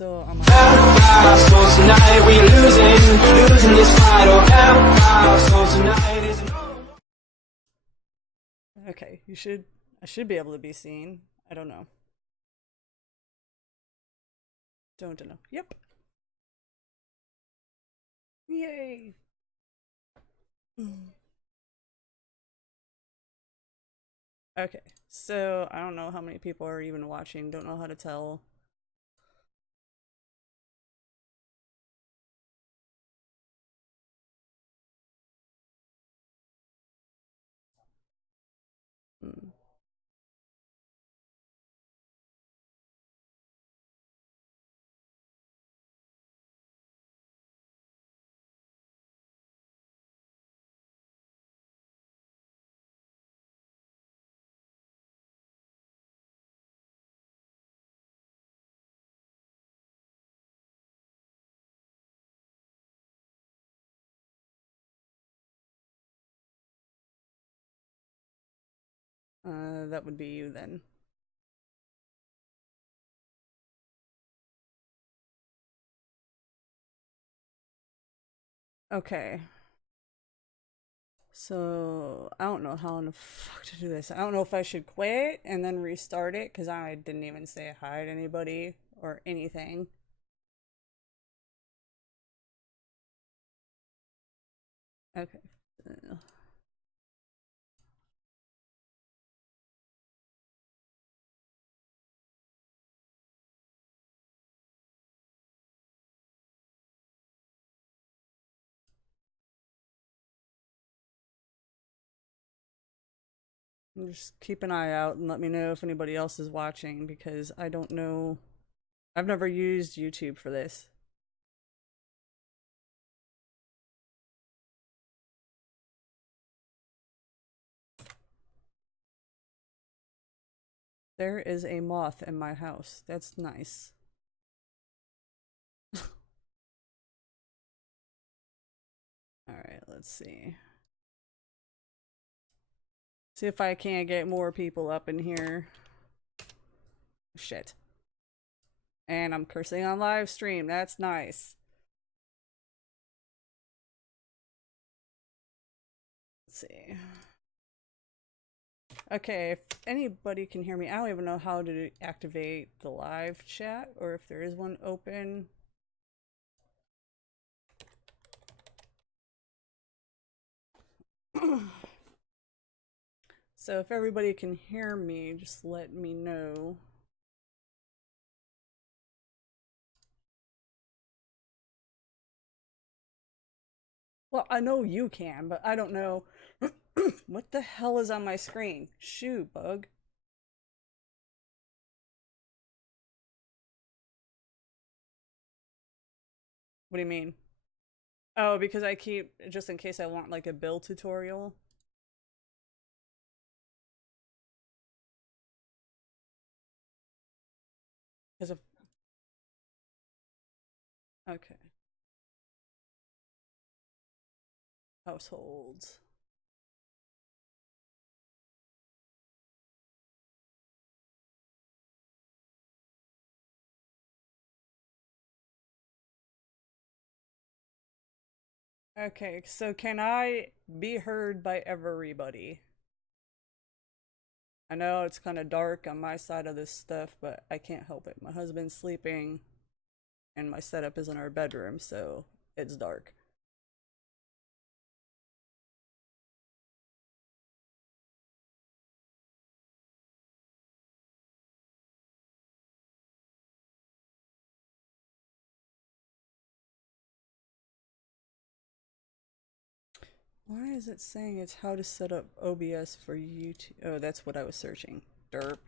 so I'm so tonight we losing this fight. So tonight is okay. I should be able to be seen. I don't know. Don't know. Yep. Yay. Okay, so I don't know how many people are even watching. Don't know how to tell. Hmm. That would be you then. Okay. So, I don't know how in the fuck to do this. I don't know if I should quit and then restart it because I didn't even say hi to anybody or anything. Okay. Just keep an eye out and let me know if anybody else is watching because I don't know. I've never used YouTube for this. There is a moth in my house. That's nice. Alright, let's see. See if I can't get more people up in here. Shit. And I'm cursing on live stream. That's nice. Let's see. Okay, if anybody can hear me, I don't even know how to activate the live chat or if there is one open. So if everybody can hear me, just let me know. Well, I know you can, but I don't know. What the hell is on my screen? Shoo, bug. What do you mean? Oh, because I keep, just in case I want like a build tutorial. Because of, okay. Households. Okay, so can I be heard by everybody? I know it's kind of dark on my side of this stuff, but I can't help it. My husband's sleeping, and my setup is in our bedroom, so it's dark. Why is it saying it's how to set up OBS for YouTube? Oh, that's what I was searching. Derp.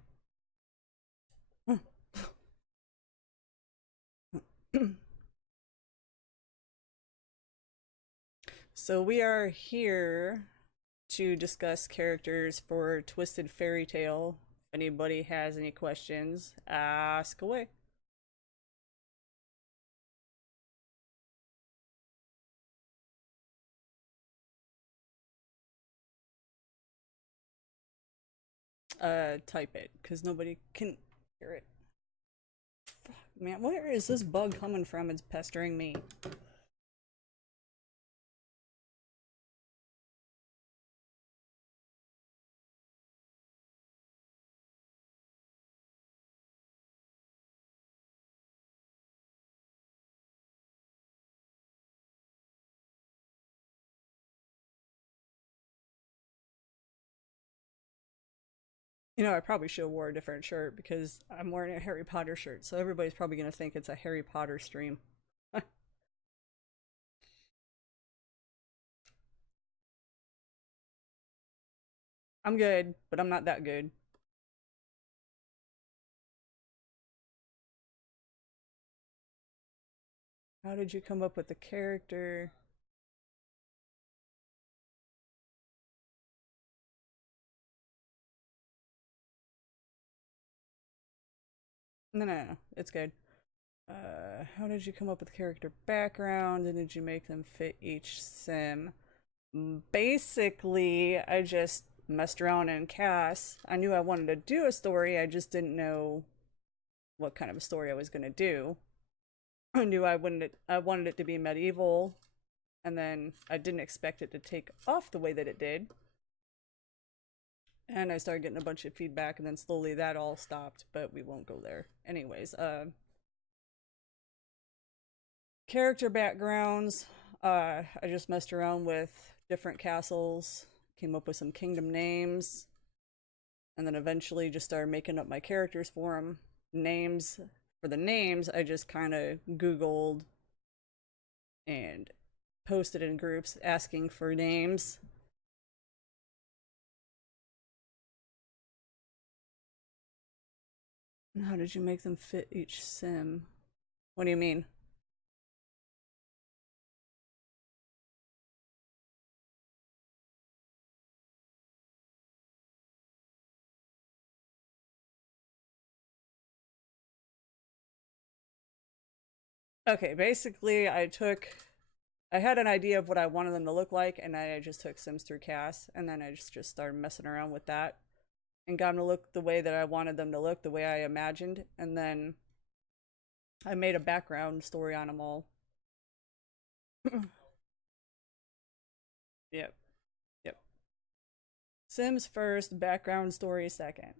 So we are here to discuss characters for Twisted Fairytale. If anybody has any questions, ask away. Type it, because nobody can hear it. Man, where is this bug coming from? It's pestering me. You know, I probably should have wore a different shirt because I'm wearing a Harry Potter shirt, so everybody's probably gonna think it's a Harry Potter stream. I'm good, but I'm not that good. How did you come up with the character? No, it's good. How did you come up with the character background and did you make them fit each sim? Basically, I just messed around in CAS. I knew I wanted to do a story, I just didn't know what kind of a story I was gonna do. I knew I wanted it to be medieval, and then I didn't expect it to take off the way that it did. And I started getting a bunch of feedback, and then slowly that all stopped, but we won't go there. Anyways, character backgrounds. I just messed around with different castles, came up with some kingdom names, and then eventually just started making up my characters for them. Names, for the names, I just kind of Googled and posted in groups asking for names. How did you make them fit each sim? What do you mean? Okay, basically, I had an idea of what I wanted them to look like, and I just took Sims through CAS, and then I just started messing around with that, and got them to look the way that I wanted them to look, the way I imagined, and then I made a background story on them all. Yep, yep. Sims first, background story second.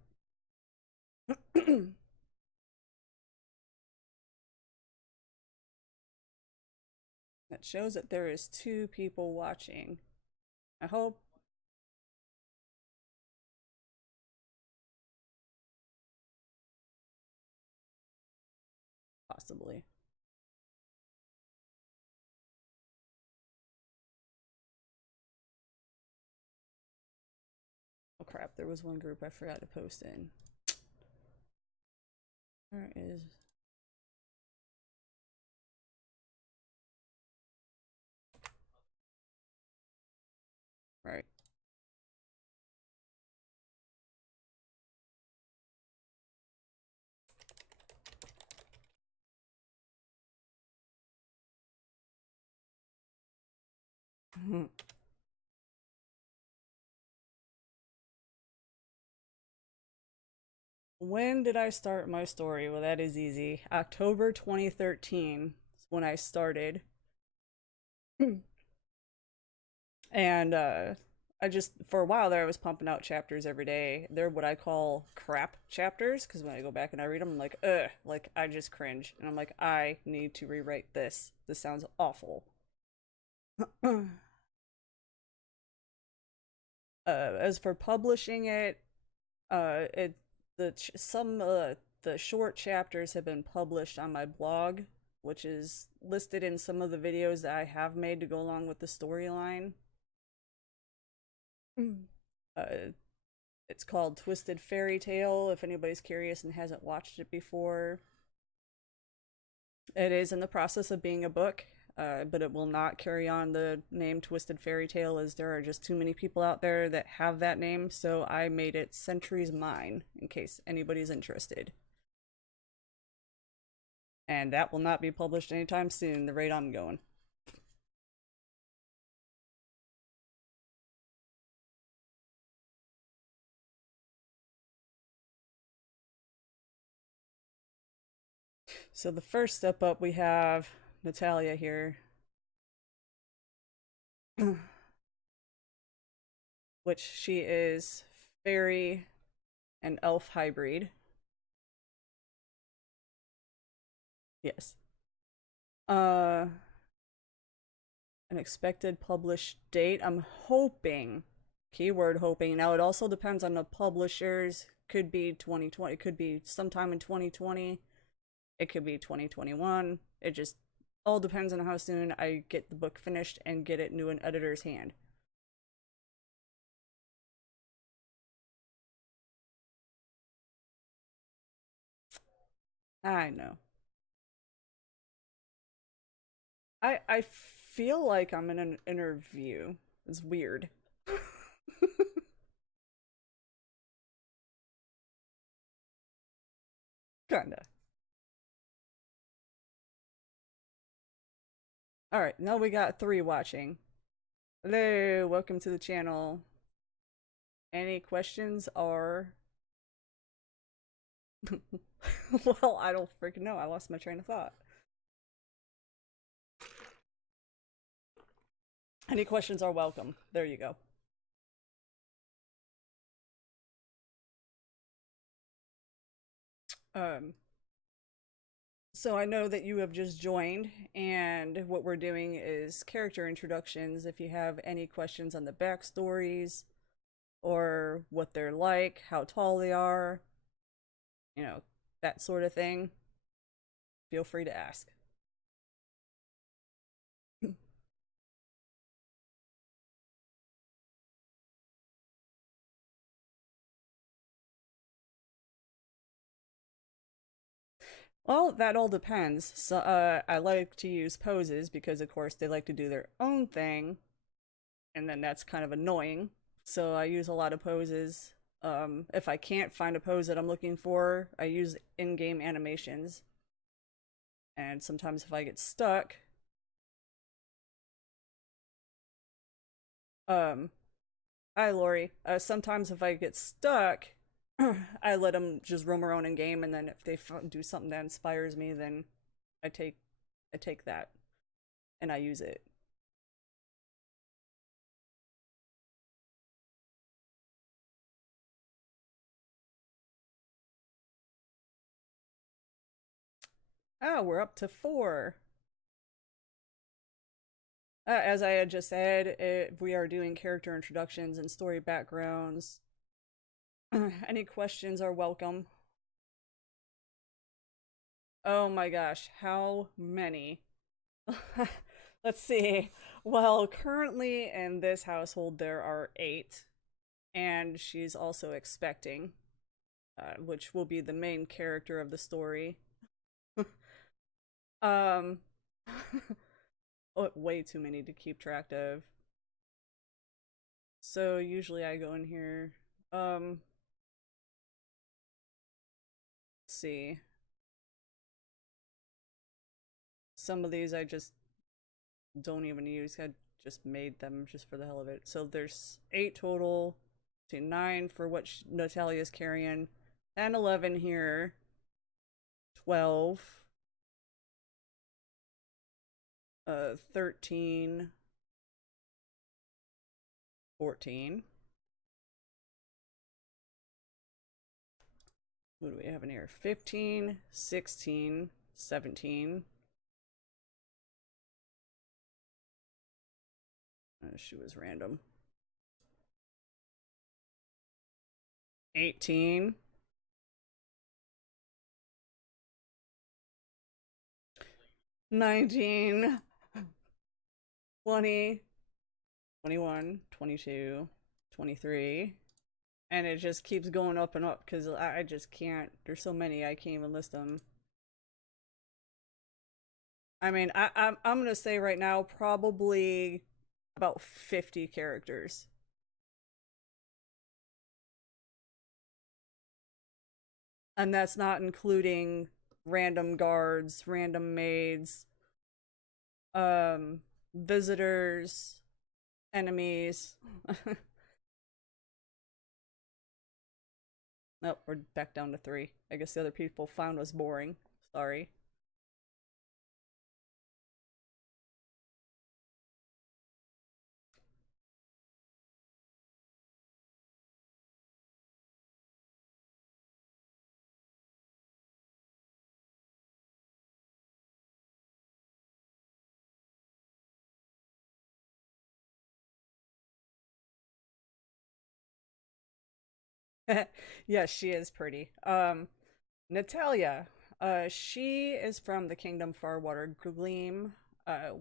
That shows that there is 2 people watching. I hope. Possibly. Oh crap, there was one group I forgot to post in. Where is... Right. When did I start my story? Well, that is easy. October 2013 is when I started. And I just, for a while there, I was pumping out chapters every day. They're what I call crap chapters, because when I go back and I read them, I'm like, ugh, like, I just cringe. And I'm like, I need to rewrite this. This sounds awful. As for publishing it, it some the short chapters have been published on my blog, which is listed in some of the videos that I have made to go along with the storyline. Uh, it's called Twisted Fairytale, if anybody's curious and hasn't watched it before. It is in the process of being a book, but it will not carry on the name Twisted Fairytale, as there are just too many people out there that have that name, so I made it Centuries Mine, in case anybody's interested. And that will not be published anytime soon, the rate I'm going. So the first step up, we have Natalia here, which she is fairy and elf hybrid. Yes. Uh, an expected published date. I'm hoping, keyword hoping. Now it also depends on the publishers. Could be 2020. It could be sometime in 2020. It could be 2021. It just all depends on how soon I get the book finished and get it new in editor's hand. I know. I feel like I'm in an interview. It's weird. Kinda. Alright, now we got 3 watching. Hello, welcome to the channel. Any questions or well, I don't freaking know. I lost my train of thought. Any questions are welcome. There you go. Um, so I know that you have just joined, and what we're doing is character introductions. If you have any questions on the backstories or what they're like, how tall they are, you know, that sort of thing, feel free to ask. Well, that all depends. So, I like to use poses because, of course, they like to do their own thing, and then that's kind of annoying. So I use a lot of poses. If I can't find a pose that I'm looking for, I use in-game animations. And sometimes if I get stuck, um, hi Lori. Sometimes if I get stuck, I let them just roam around in game, and then if they do something that inspires me, then I take I take that and I use it. Oh, we're up to 4. As I had just said, we are doing character introductions and story backgrounds. Any questions are welcome. Oh my gosh, how many? Let's see. Well, currently in this household there are 8, and she's also expecting, which will be the main character of the story. um, way too many to keep track of. So usually I go in here. Let's see. Some of these I just don't even use. I just made them just for the hell of it. So there's 8 total. 9 for what Natalia's carrying. 10, 11 here. 12. 13. 14. What do we have in here? 15, 16, 17. She was random. 18. 19. 20. 21. 22. 23. And it just keeps going up and up because I just can't. There's so many I can't even list them. I mean, I'm gonna say right now probably about 50 characters. And that's not including random guards, random maids, um, visitors, enemies. Nope, we're back down to 3. I guess the other people found us boring. Sorry. Yes, she is pretty. Natalia. She is from the Kingdom Farwater Gleam,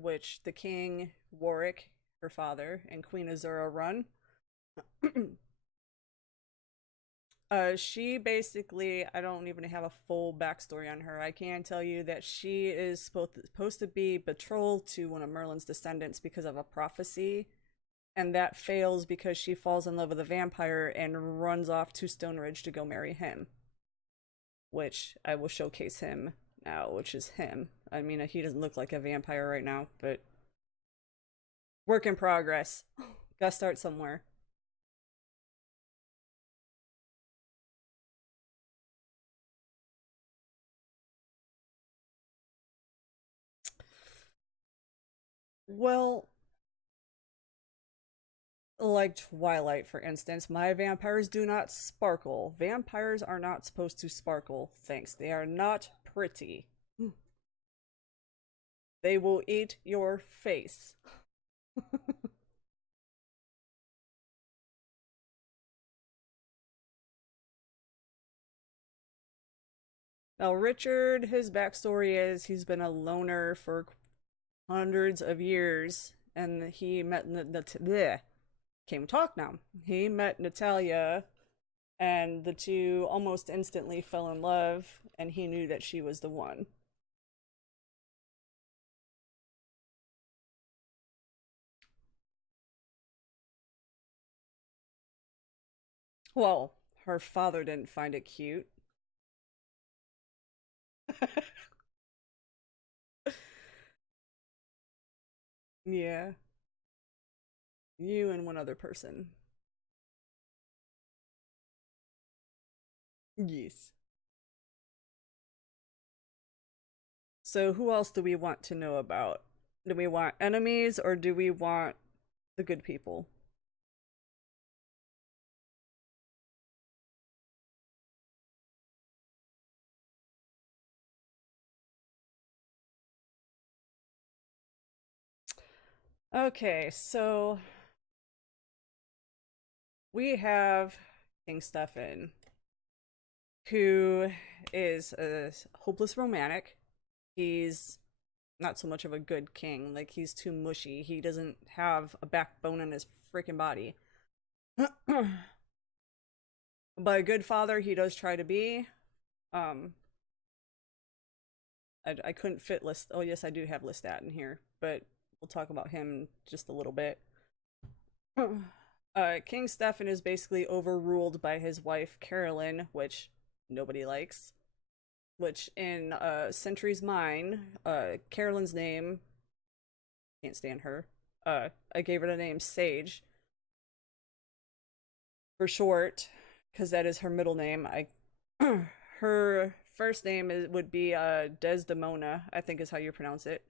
which the King Warwick, her father, and Queen Azshara run. She basically, I don't even have a full backstory on her. I can tell you that she is supposed to be betrothed to one of Merlin's descendants because of a prophecy, and that fails because she falls in love with a vampire and runs off to Stone Ridge to go marry him, which I will showcase him now, which is him. I mean, he doesn't look like a vampire right now, but work in progress. Gotta start somewhere. Well, like Twilight, for instance, my vampires do not sparkle. Vampires are not supposed to sparkle, thanks. They are not pretty. They will eat your face. Now, Richard, his backstory is he's been a loner for hundreds of years, and he met bleh, can't talk now. He met Natalia, and the two almost instantly fell in love, and he knew that she was the one. Well, her father didn't find it cute. Yeah, you and one other person. Yes. So, who else do we want to know about? Do we want enemies or do we want the good people? Okay, so we have King Stefan, who is a hopeless romantic. He's not so much of a good king. Like, he's too mushy. He doesn't have a backbone in his freaking body. But a good father, he does try to be. Um, I couldn't fit list. Oh, yes, I do have Lestat in here, but we'll talk about him just a little bit. King Stefan is basically overruled by his wife Carolyn, which nobody likes. Which in Sentry's Mine, Carolyn's name, can't stand her. I gave her the name Sage for short, because that is her middle name. I her first name would be Desdemona, I think is how you pronounce it.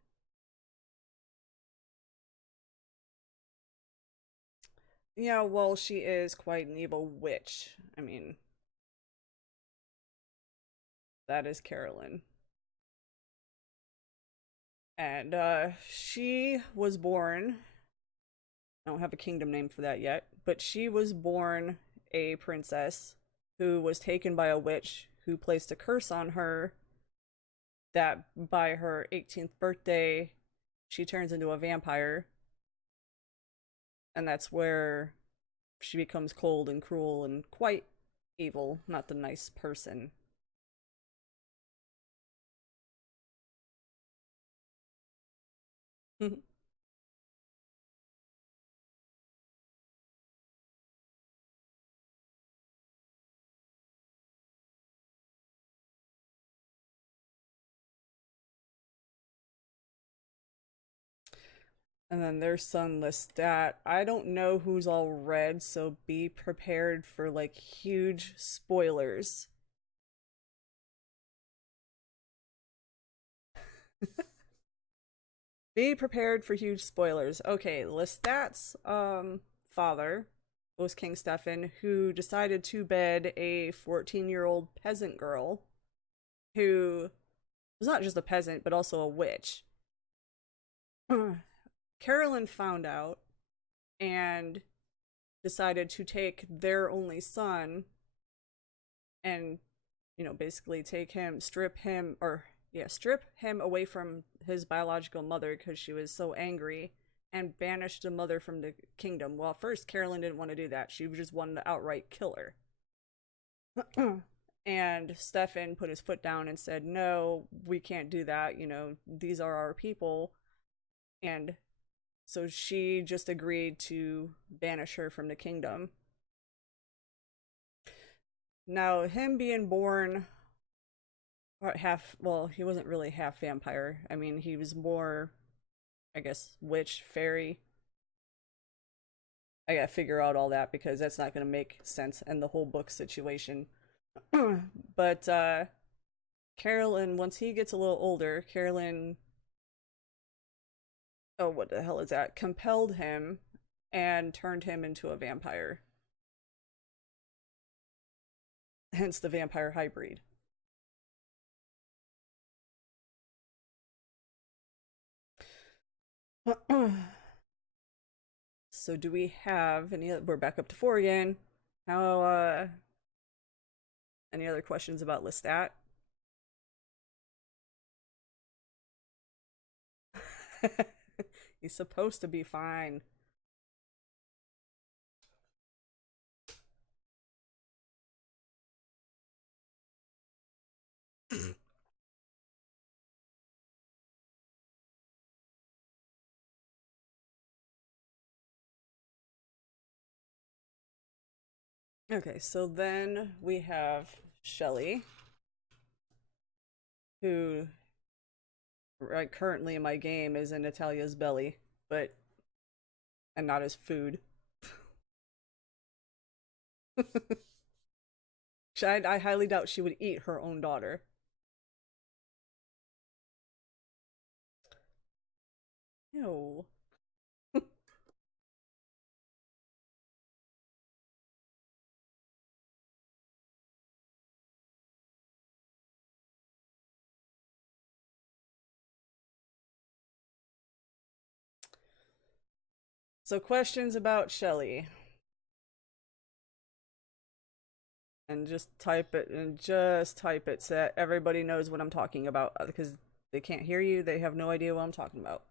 Yeah, well, she is quite an evil witch. I mean, that is Carolyn. And she was born, I don't have a kingdom name for that yet, but she was born a princess who was taken by a witch who placed a curse on her that by her 18th birthday she turns into a vampire, and that's where she becomes cold and cruel and quite evil, not the nice person. And then their son Lestat. I don't know who's all red, so be prepared for like huge spoilers. Be prepared for huge spoilers. Okay, Lestat's father was King Stefan, who decided to bed a 14-year-old peasant girl who was not just a peasant but also a witch. Carolyn found out and decided to take their only son and basically strip him away from his biological mother because she was so angry, and banish the mother from the kingdom. Well, first Carolyn didn't want to do that. She just wanted to outright kill her. And Stefan put his foot down and said, "No, we can't do that. These are our people." And so she just agreed to banish her from the kingdom. Now, him being born he wasn't really half vampire. I mean, he was more, I guess, witch, fairy. I gotta figure out all that because that's not gonna make sense in the whole book situation. But Carolyn, once he gets a little older, Carolyn, oh, what the hell is that? Compelled him and turned him into a vampire. Hence the vampire hybrid. So do we have any? We're back up to 4 again. How? Any other questions about Lestat? He's supposed to be fine. Okay, so then we have Shelly, who right currently in my game is in Natalia's belly, but and not as food. I highly doubt she would eat her own daughter. No. So questions about Shelly. And just type it so that everybody knows what I'm talking about because they can't hear you, they have no idea what I'm talking about.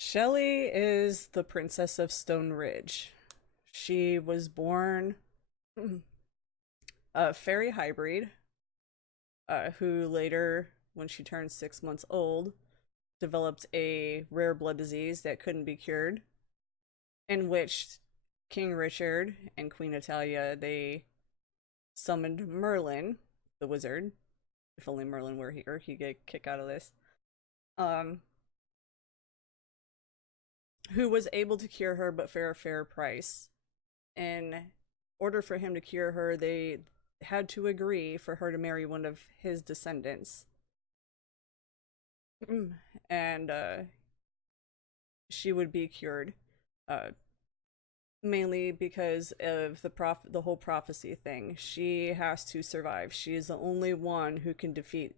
Shelly is the Princess of Stone Ridge. She was born a fairy hybrid, who later, when she turned 6 months old, developed a rare blood disease that couldn't be cured, in which King Richard and Queen Natalia, they summoned Merlin, the wizard. If only Merlin were here, he'd get a kick out of this. Who was able to cure her, but for a fair price. In order for him to cure her, they had to agree for her to marry one of his descendants. And she would be cured. Mainly because of the whole prophecy thing. She has to survive. She is the only one who can defeat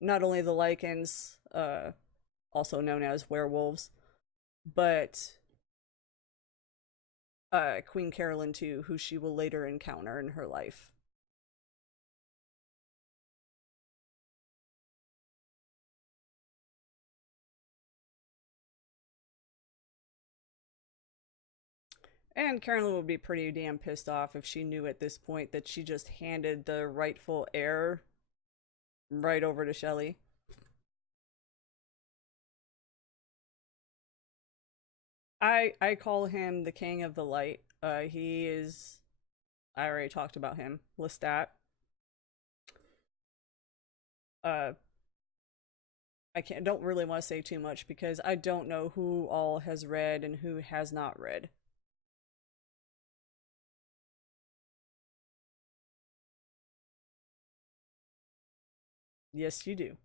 not only the Lycans, also known as werewolves, but Queen Carolyn too, who she will later encounter in her life. And Carolyn would be pretty damn pissed off if she knew at this point that she just handed the rightful heir right over to Shelly. I call him the King of the Light. He is, I already talked about him, Lestat. Uh, I don't really want to say too much because I don't know who all has read and who has not read. Yes, you do.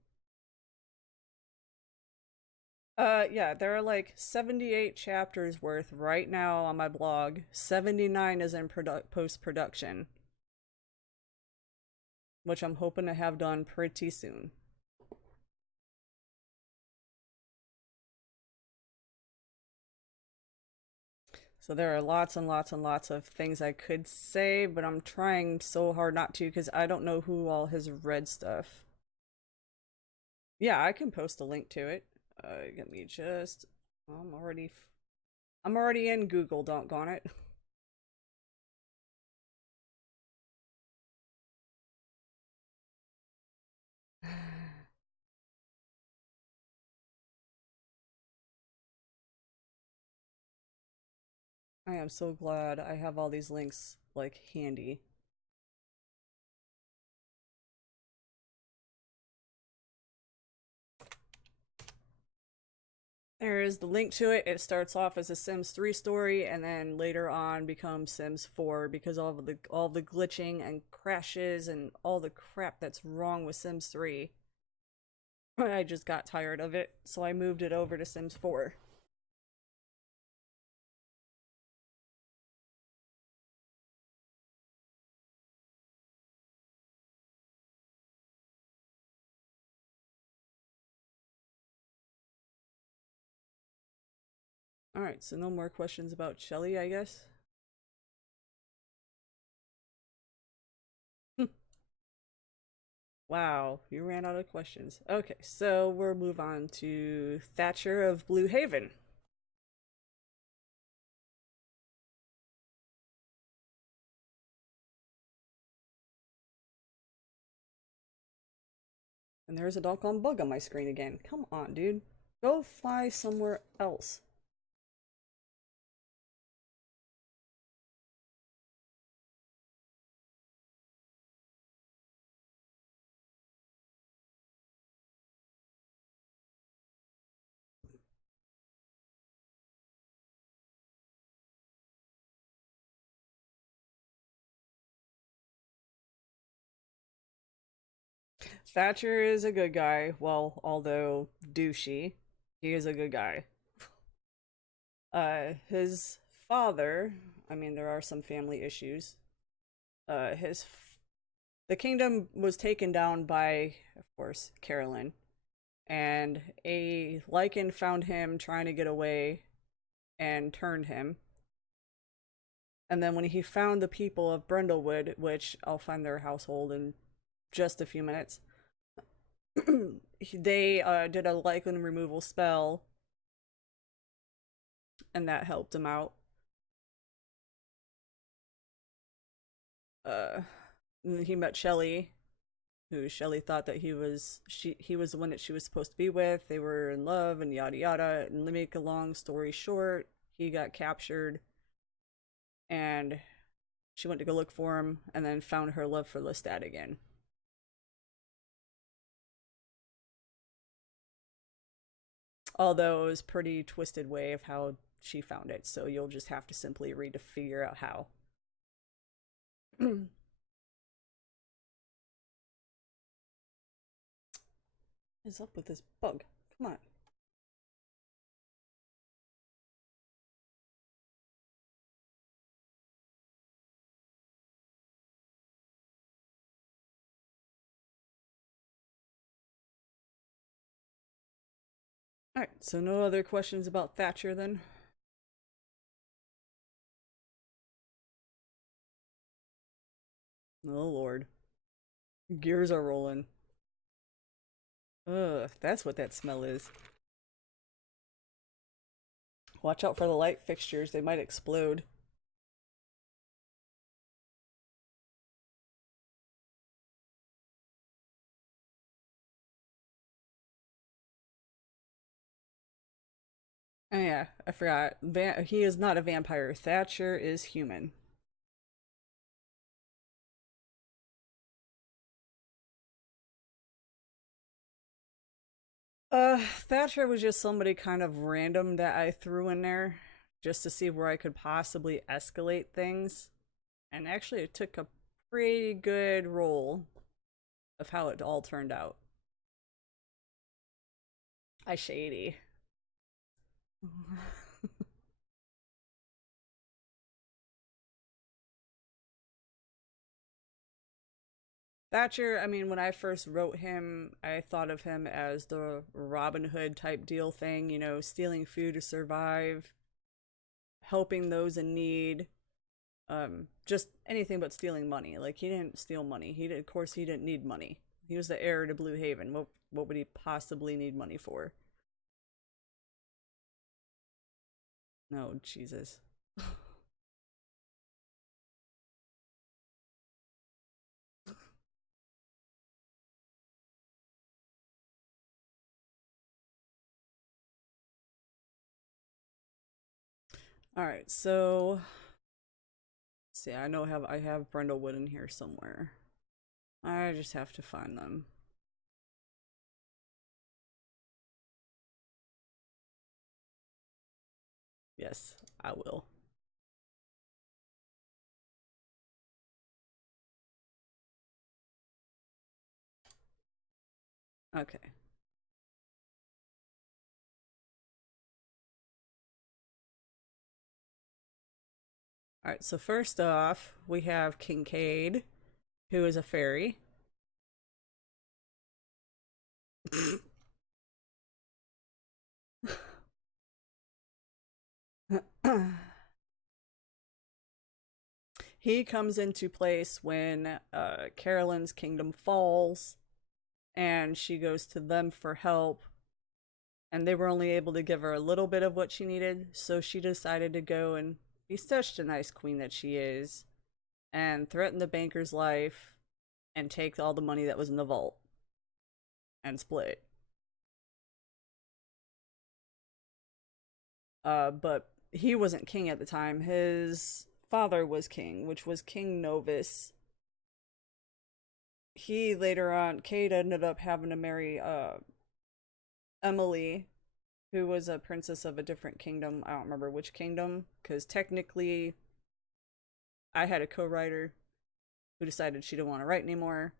Yeah, there are like 78 chapters worth right now on my blog. 79 is in post-production, which I'm hoping to have done pretty soon. So there are lots and lots and lots of things I could say, but I'm trying so hard not to because I don't know who all has read stuff. Yeah, I can post a link to it. Let me just. I'm already in Google. Doggone it. I am so glad I have all these links like handy. There is the link to it. It starts off as a Sims 3 story and then later on becomes Sims 4 because all the glitching and crashes and all the crap that's wrong with Sims 3. I just got tired of it, so I moved it over to Sims 4. Alright, so no more questions about Shelly, I guess? Wow, you ran out of questions. Okay, so we'll move on to Thatcher of Blue Haven. And there's a doggone bug on my screen again. Come on, dude. Go fly somewhere else. Thatcher is a good guy. Well, although douchey, he is a good guy. His father, I mean, there are some family issues. The kingdom was taken down by, of course, Carolyn, and a Lycan found him trying to get away and turned him. And then when he found the people of Brindlewood, which I'll find their household in just a few minutes, they did a Lycan removal spell, and that helped him out. Uh, he met Shelly, who Shelly thought that he was the one that she was supposed to be with. They were in love and yada yada. And to make a long story short, he got captured, and she went to go look for him, and then found her love for Lestat again. Although it was a pretty twisted way of how she found it, so you'll just have to simply read to figure out how. What is up with this bug? Come on. Alright, so no other questions about Thatcher then? Oh lord. Gears are rolling. Ugh, that's what that smell is. Watch out for the light fixtures, they might explode. Oh yeah, I forgot. He is not a vampire. Thatcher is human. Thatcher was just somebody kind of random that I threw in there just to see where I could possibly escalate things. And actually, it took a pretty good roll of how it all turned out. I shady. Thatcher, I mean, when I first wrote him, I thought of him as the Robin Hood type deal thing, you know, stealing food to survive, helping those in need, just anything but stealing money. Like he didn't steal money. He did, of course, he didn't need money. He was the heir to Blue Haven. What would he possibly need money for? No, Jesus. All right, so see, I have Brindlewood in here somewhere. I just have to find them. Yes, I will. Okay. All right, so first off, we have Kincaid, who is a fairy. He comes into place when Carolyn's kingdom falls and she goes to them for help, and they were only able to give her a little bit of what she needed, so she decided to go and be such a nice queen that she is and threaten the banker's life and take all the money that was in the vault and split. But he wasn't king at the time. His father was king, which was King Novus. He later on, Kate ended up having to marry Emily, who was a princess of a different kingdom. I don't remember which kingdom, because technically I had a co-writer who decided she didn't want to write anymore,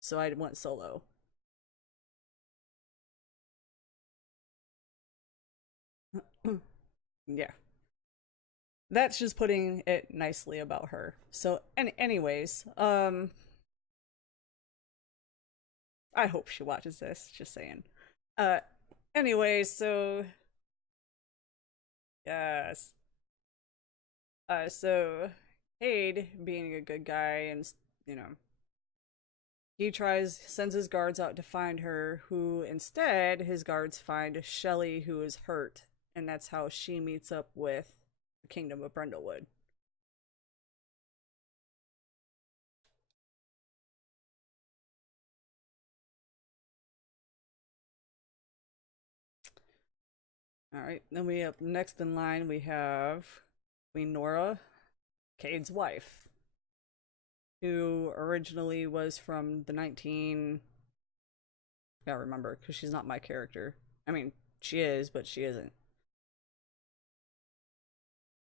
so I went solo. Yeah. That's just putting it nicely about her. So, anyways, I hope she watches this. Just saying. Uh, anyways, so yes. So Cade, being a good guy, and you know, he sends his guards out to find her. Who instead, his guards find Shelly, who is hurt, and that's how she meets up with the Kingdom of Brindlewood. All right, then we have next in line we have Queen Nora, Cade's wife, who originally was from the 19. I gotta remember because she's not my character. I mean, she is, but she isn't.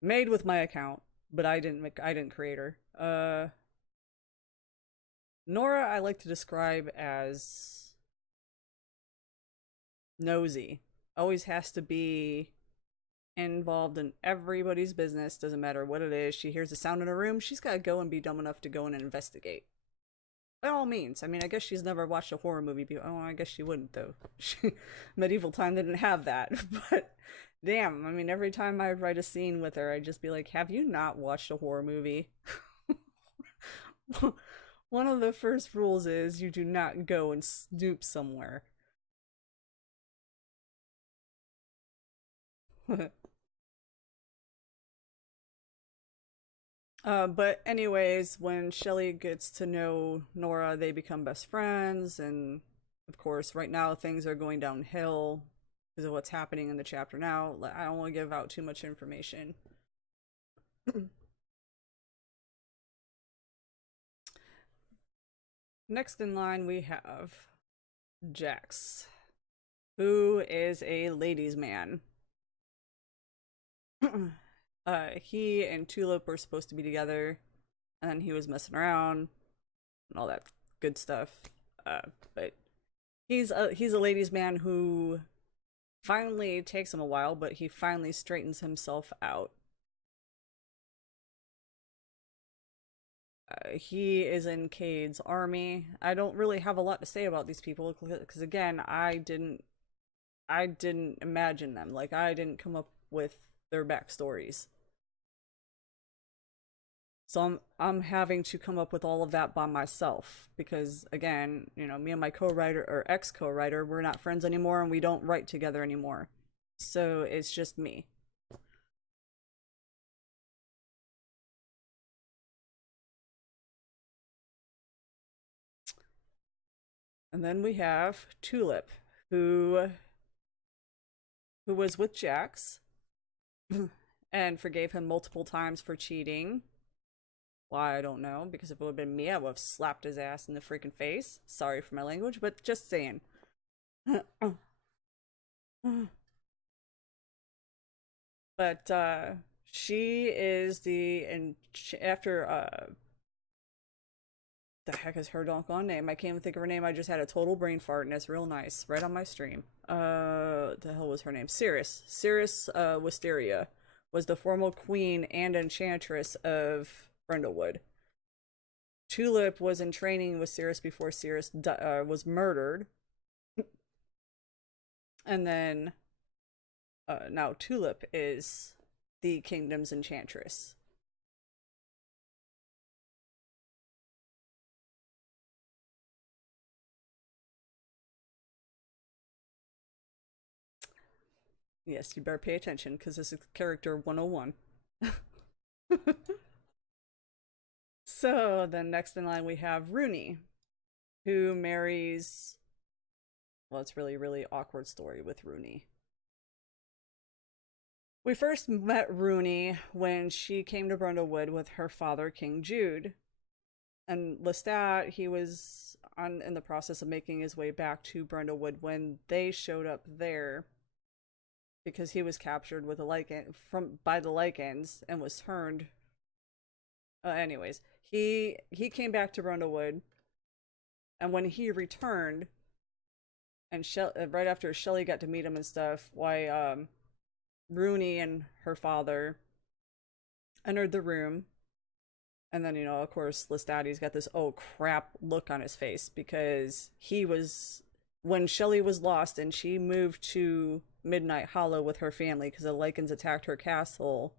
Made with my account, but I didn't create her. Nora I like to describe as nosy. Always has to be involved in everybody's business, doesn't matter what it is. She hears a sound in a room, she's got to go and be dumb enough to go in and investigate. By all means. I mean, I guess she's never watched a horror movie before. Oh, I guess she wouldn't, though. Medieval time didn't have that. But damn, I mean, every time I'd write a scene with her, I'd just be like, have you not watched a horror movie? One of the first rules is you do not go and snoop somewhere. But anyways, when Shelly gets to know Nora, they become best friends, and of course, right now things are going downhill because of what's happening in the chapter now. I don't want to give out too much information. Next in line, we have Jax, who is a ladies' man. He and Tulip were supposed to be together, and then he was messing around and all that good stuff. But he's a ladies' man who Finally, it takes him a while, but he finally straightens himself out. He is in Cade's army. I don't really have a lot to say about these people because again, I didn't imagine them. Like I didn't come up with their backstories. So I'm having to come up with all of that by myself because again, me and my co-writer or ex-co-writer, we're not friends anymore and we don't write together anymore. So it's just me. And then we have Tulip, who was with Jax and forgave him multiple times for cheating. Why, I don't know, because if it would have been me, I would have slapped his ass in the freaking face. Sorry for my language, but just saying. But she is and after the heck is her doggone name? I can't even think of her name. I just had a total brain fart and it's real nice right on my stream. The hell was her name? Cirrus Wisteria was the former queen and enchantress of Brindlewood. Tulip was in training with Cirrus before Cirrus was murdered. And then now Tulip is the kingdom's enchantress. Yes, you better pay attention because this is character 101. So then next in line we have Rooney, who marries. Well, it's really awkward story with Rooney. We first met Rooney when she came to Brundlewood with her father, King Jude. And Lestat, he was in the process of making his way back to Brundlewood when they showed up there because he was captured with a Lycan by the Lycans and was turned. Anyways, he came back to Brundlewood, and when he returned, and right after Shelly got to meet him and stuff, why Rooney and her father entered the room, and then of course Lestat's got this oh crap look on his face because he was when Shelly was lost and she moved to Midnight Hollow with her family because the Lycans attacked her castle.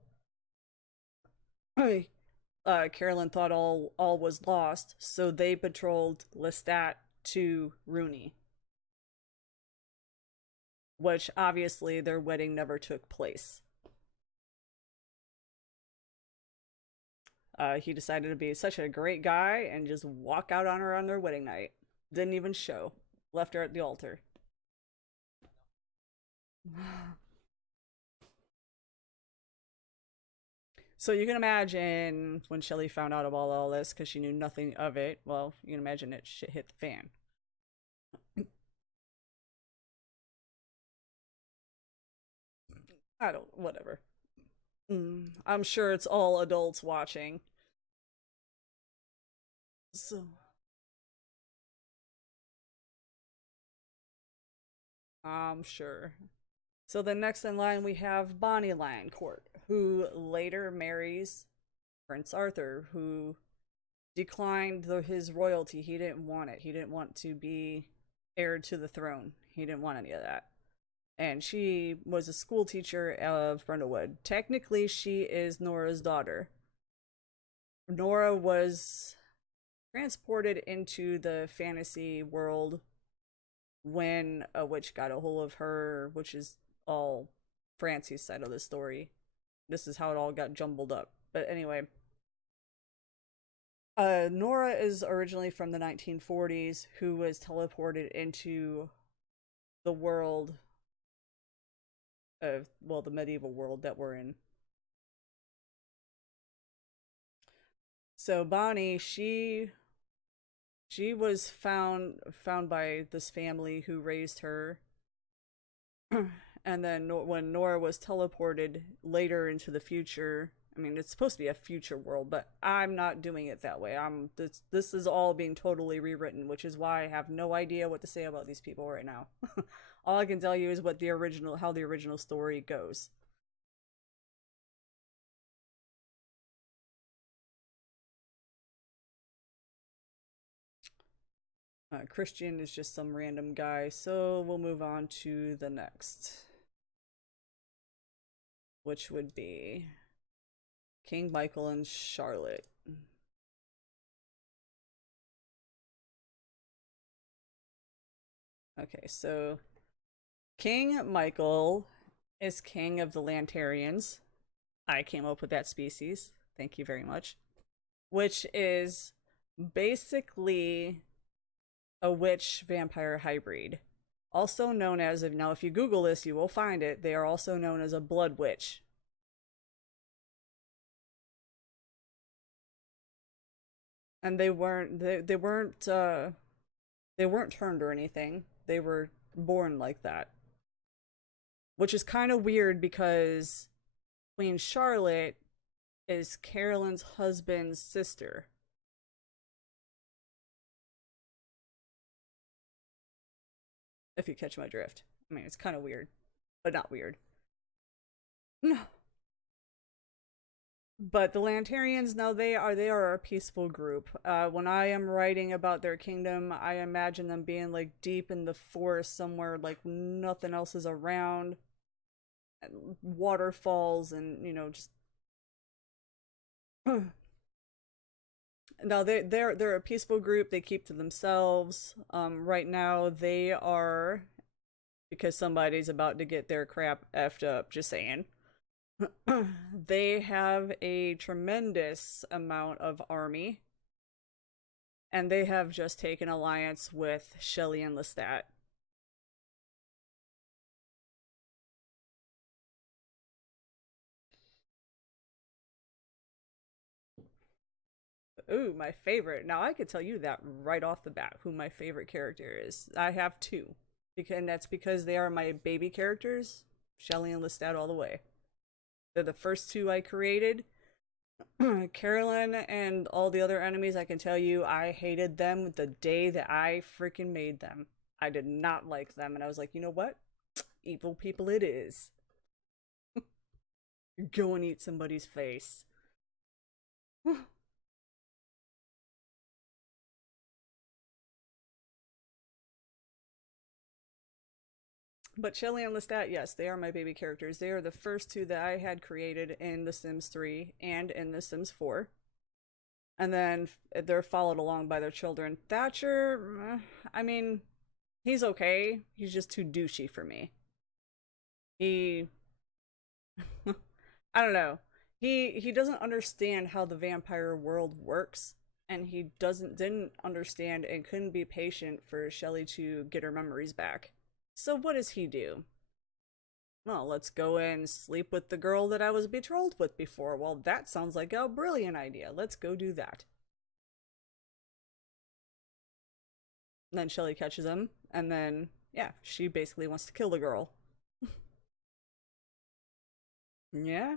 Carolyn thought all was lost, so they betrothed Lestat to Rooney, which obviously their wedding never took place. He decided to be such a great guy and just walk out on her on their wedding night. Didn't even show. Left her at the altar. So you can imagine when Shelly found out about all this, because she knew nothing of it, well, you can imagine it shit hit the fan. Whatever. I'm sure it's all adults watching. So, I'm sure. So then next in line we have Bonnie Lioncourt, who later marries Prince Arthur, who declined his royalty. He didn't want it. He didn't want to be heir to the throne. He didn't want any of that. And she was a school teacher of Brundlewood. Technically, she is Nora's daughter. Nora was transported into the fantasy world when a witch got a hold of her, which is all Francie's side of the story. This is how it all got jumbled up. But anyway, Nora is originally from the 1940s, who was teleported into the world of, well, the medieval world that we're in. So Bonnie, she was found by this family who raised her. And then when Nora was teleported later into the future, I mean, it's supposed to be a future world, but I'm not doing it that way. This is all being totally rewritten, which is why I have no idea what to say about these people right now. All I can tell you is what the original, how the original story goes. Christian is just some random guy, so we'll move on to the next, which would be King Michael and Charlotte. Okay, so King Michael is king of the Lantarians. I came up with that species. Thank you very much. Which is basically a witch vampire hybrid. Also known as, now if you Google this, you will find it, they are also known as a blood witch. And they weren't turned or anything. They were born like that. Which is kind of weird because Queen Charlotte is Carolyn's husband's sister. If you catch my drift. I mean, it's kind of weird, but not weird. No. But the Lantarians, now they are a peaceful group. When I am writing about their kingdom, I imagine them being like deep in the forest somewhere, like nothing else is around, and waterfalls, and just. No, they're a peaceful group. They keep to themselves. Right now they are, because somebody's about to get their crap effed up. Just saying. They have a tremendous amount of army, and they have just taken alliance with Shelly and Lestat. Ooh, my favorite. Now I could tell you that right off the bat who my favorite character is. I have two, and that's because they are my baby characters, Shelly and Lestat all the way. They're the first two I created. Carolyn and all the other enemies, I can tell you, I hated them the day that I freaking made them. I did not like them, and I was like, you know what? Evil people it is. Go and eat somebody's face. But Shelly and Lestat, yes, they are my baby characters. They are the first two that I had created in The Sims 3 and in The Sims 4. And then they're followed along by their children. Thatcher, I mean, he's okay. He's just too douchey for me. He... I don't know. He doesn't understand how the vampire world works. And he didn't understand and couldn't be patient for Shelly to get her memories back. So what does he do? Well, let's go and sleep with the girl that I was betrothed with before. Well, that sounds like a brilliant idea. Let's go do that. And then Shelly catches him, and then, yeah, she basically wants to kill the girl. Yeah?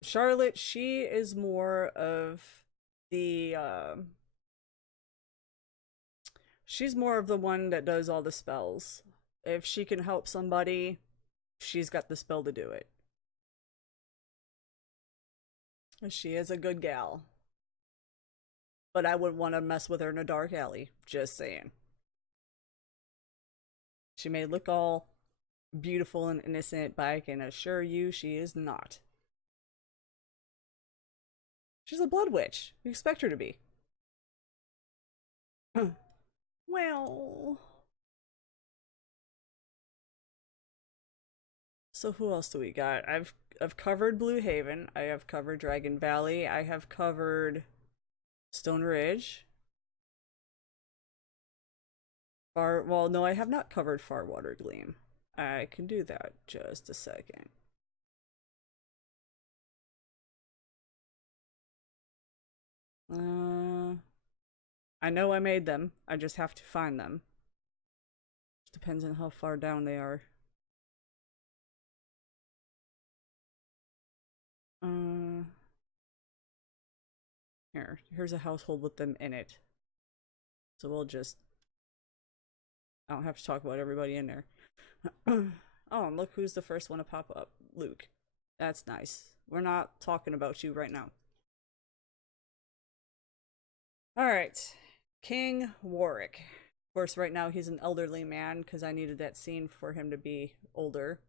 Charlotte, she is more of the, she's more of the one that does all the spells. If she can help somebody, she's got the spell to do it. She is a good gal. But I wouldn't want to mess with her in a dark alley. Just saying. She may look all beautiful and innocent, but I can assure you she is not. She's a blood witch. You expect her to be. Well... So who else do we got? I've covered Blue Haven. I have covered Dragon Valley. I have covered Stone Ridge. Well, no, I have not covered Farwater Gleam. I can do that. Just a second. I know I made them. I just have to find them. Depends on how far down they are. Here's a household with them in it. So we'll just... I don't have to talk about everybody in there. Oh, and look who's the first one to pop up. Luke. That's nice. We're not talking about you right now. Alright. King Warwick. Of course, right now he's an elderly man because I needed that scene for him to be older.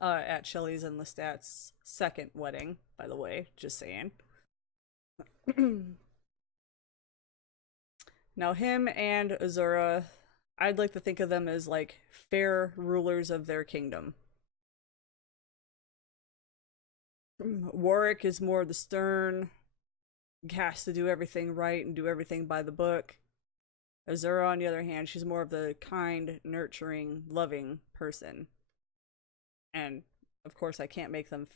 At Shellys and Lestat's second wedding, by the way. Just saying. Now him and Azshara, I'd like to think of them as like fair rulers of their kingdom. Warwick is more the stern, has to do everything right and do everything by the book. Azshara, on the other hand, she's more of the kind, nurturing, loving person. And of course, I can't make them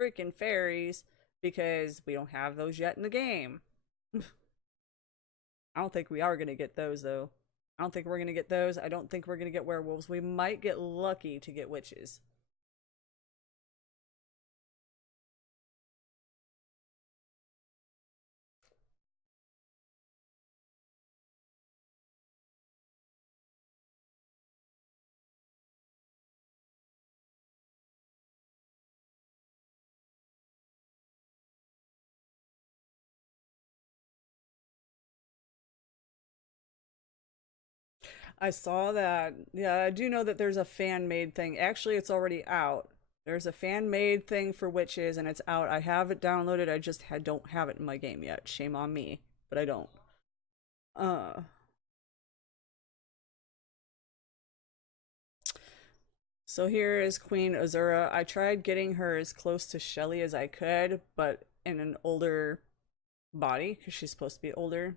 freaking fairies because we don't have those yet in the game. I don't think we are going to get those, though. I don't think we're going to get those. I don't think we're going to get werewolves. We might get lucky to get witches. I saw that. Yeah, I do know that there's a fan-made thing. Actually, it's already out. There's a fan-made thing for witches, and it's out. I have it downloaded. I just don't have it in my game yet. Shame on me, but I don't. Uh. So here is Queen Azshara. I tried getting her as close to Shelly as I could, but in an older body, because she's supposed to be older.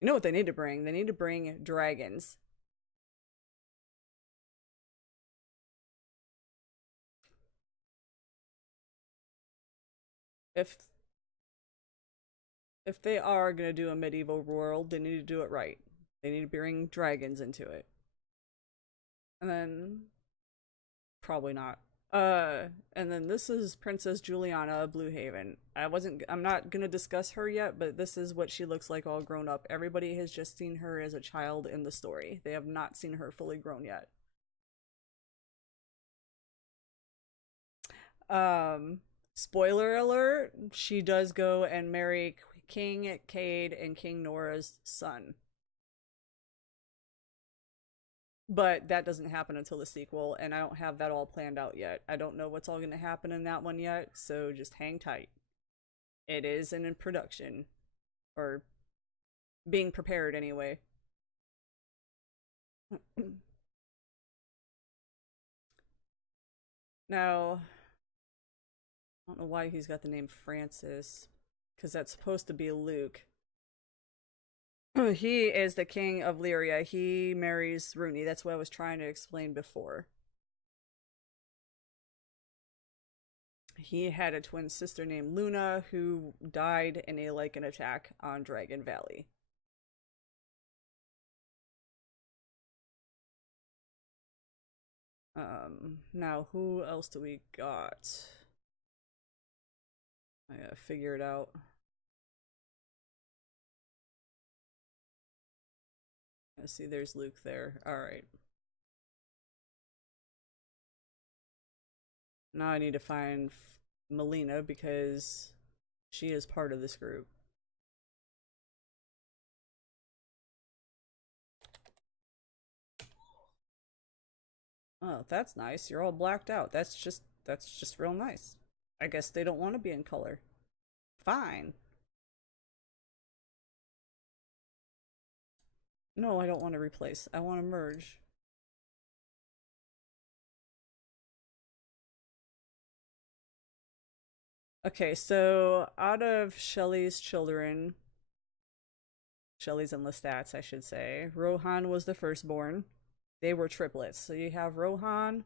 You know what they need to bring? They need to bring dragons. If they are gonna do a medieval world, they need to do it right. They need to bring dragons into it. And then probably not. And then this is Princess Juliana of Blue Haven. I'm not gonna discuss her yet, but this is what she looks like all grown up. Everybody has just seen her as a child in the story. They have not seen her fully grown yet. Spoiler alert, she does go and marry Kincaid and King Nora's son. But that doesn't happen until the sequel, and I don't have that all planned out yet. I don't know what's all going to happen in that one yet, so just hang tight. It is in production. Or being prepared, anyway. Now, I don't know why he's got the name Francis, because that's supposed to be Luke. He is the king of Lyria. He marries Rooney. That's what I was trying to explain before. He had a twin sister named Luna who died in a Lycan attack on Dragon Valley. Now who else do we got? I gotta figure it out. Let's see, there's Luke there. Alright. Now I need to find Melina because she is part of this group. Oh, that's nice. You're all blacked out. That's just real nice. I guess they don't want to be in color. Fine. No, I don't want to replace. I want to merge. Okay, so out of Shelley's children, Shellys and Lestat's, I should say, Rohan was the firstborn. They were triplets. So you have Rohan,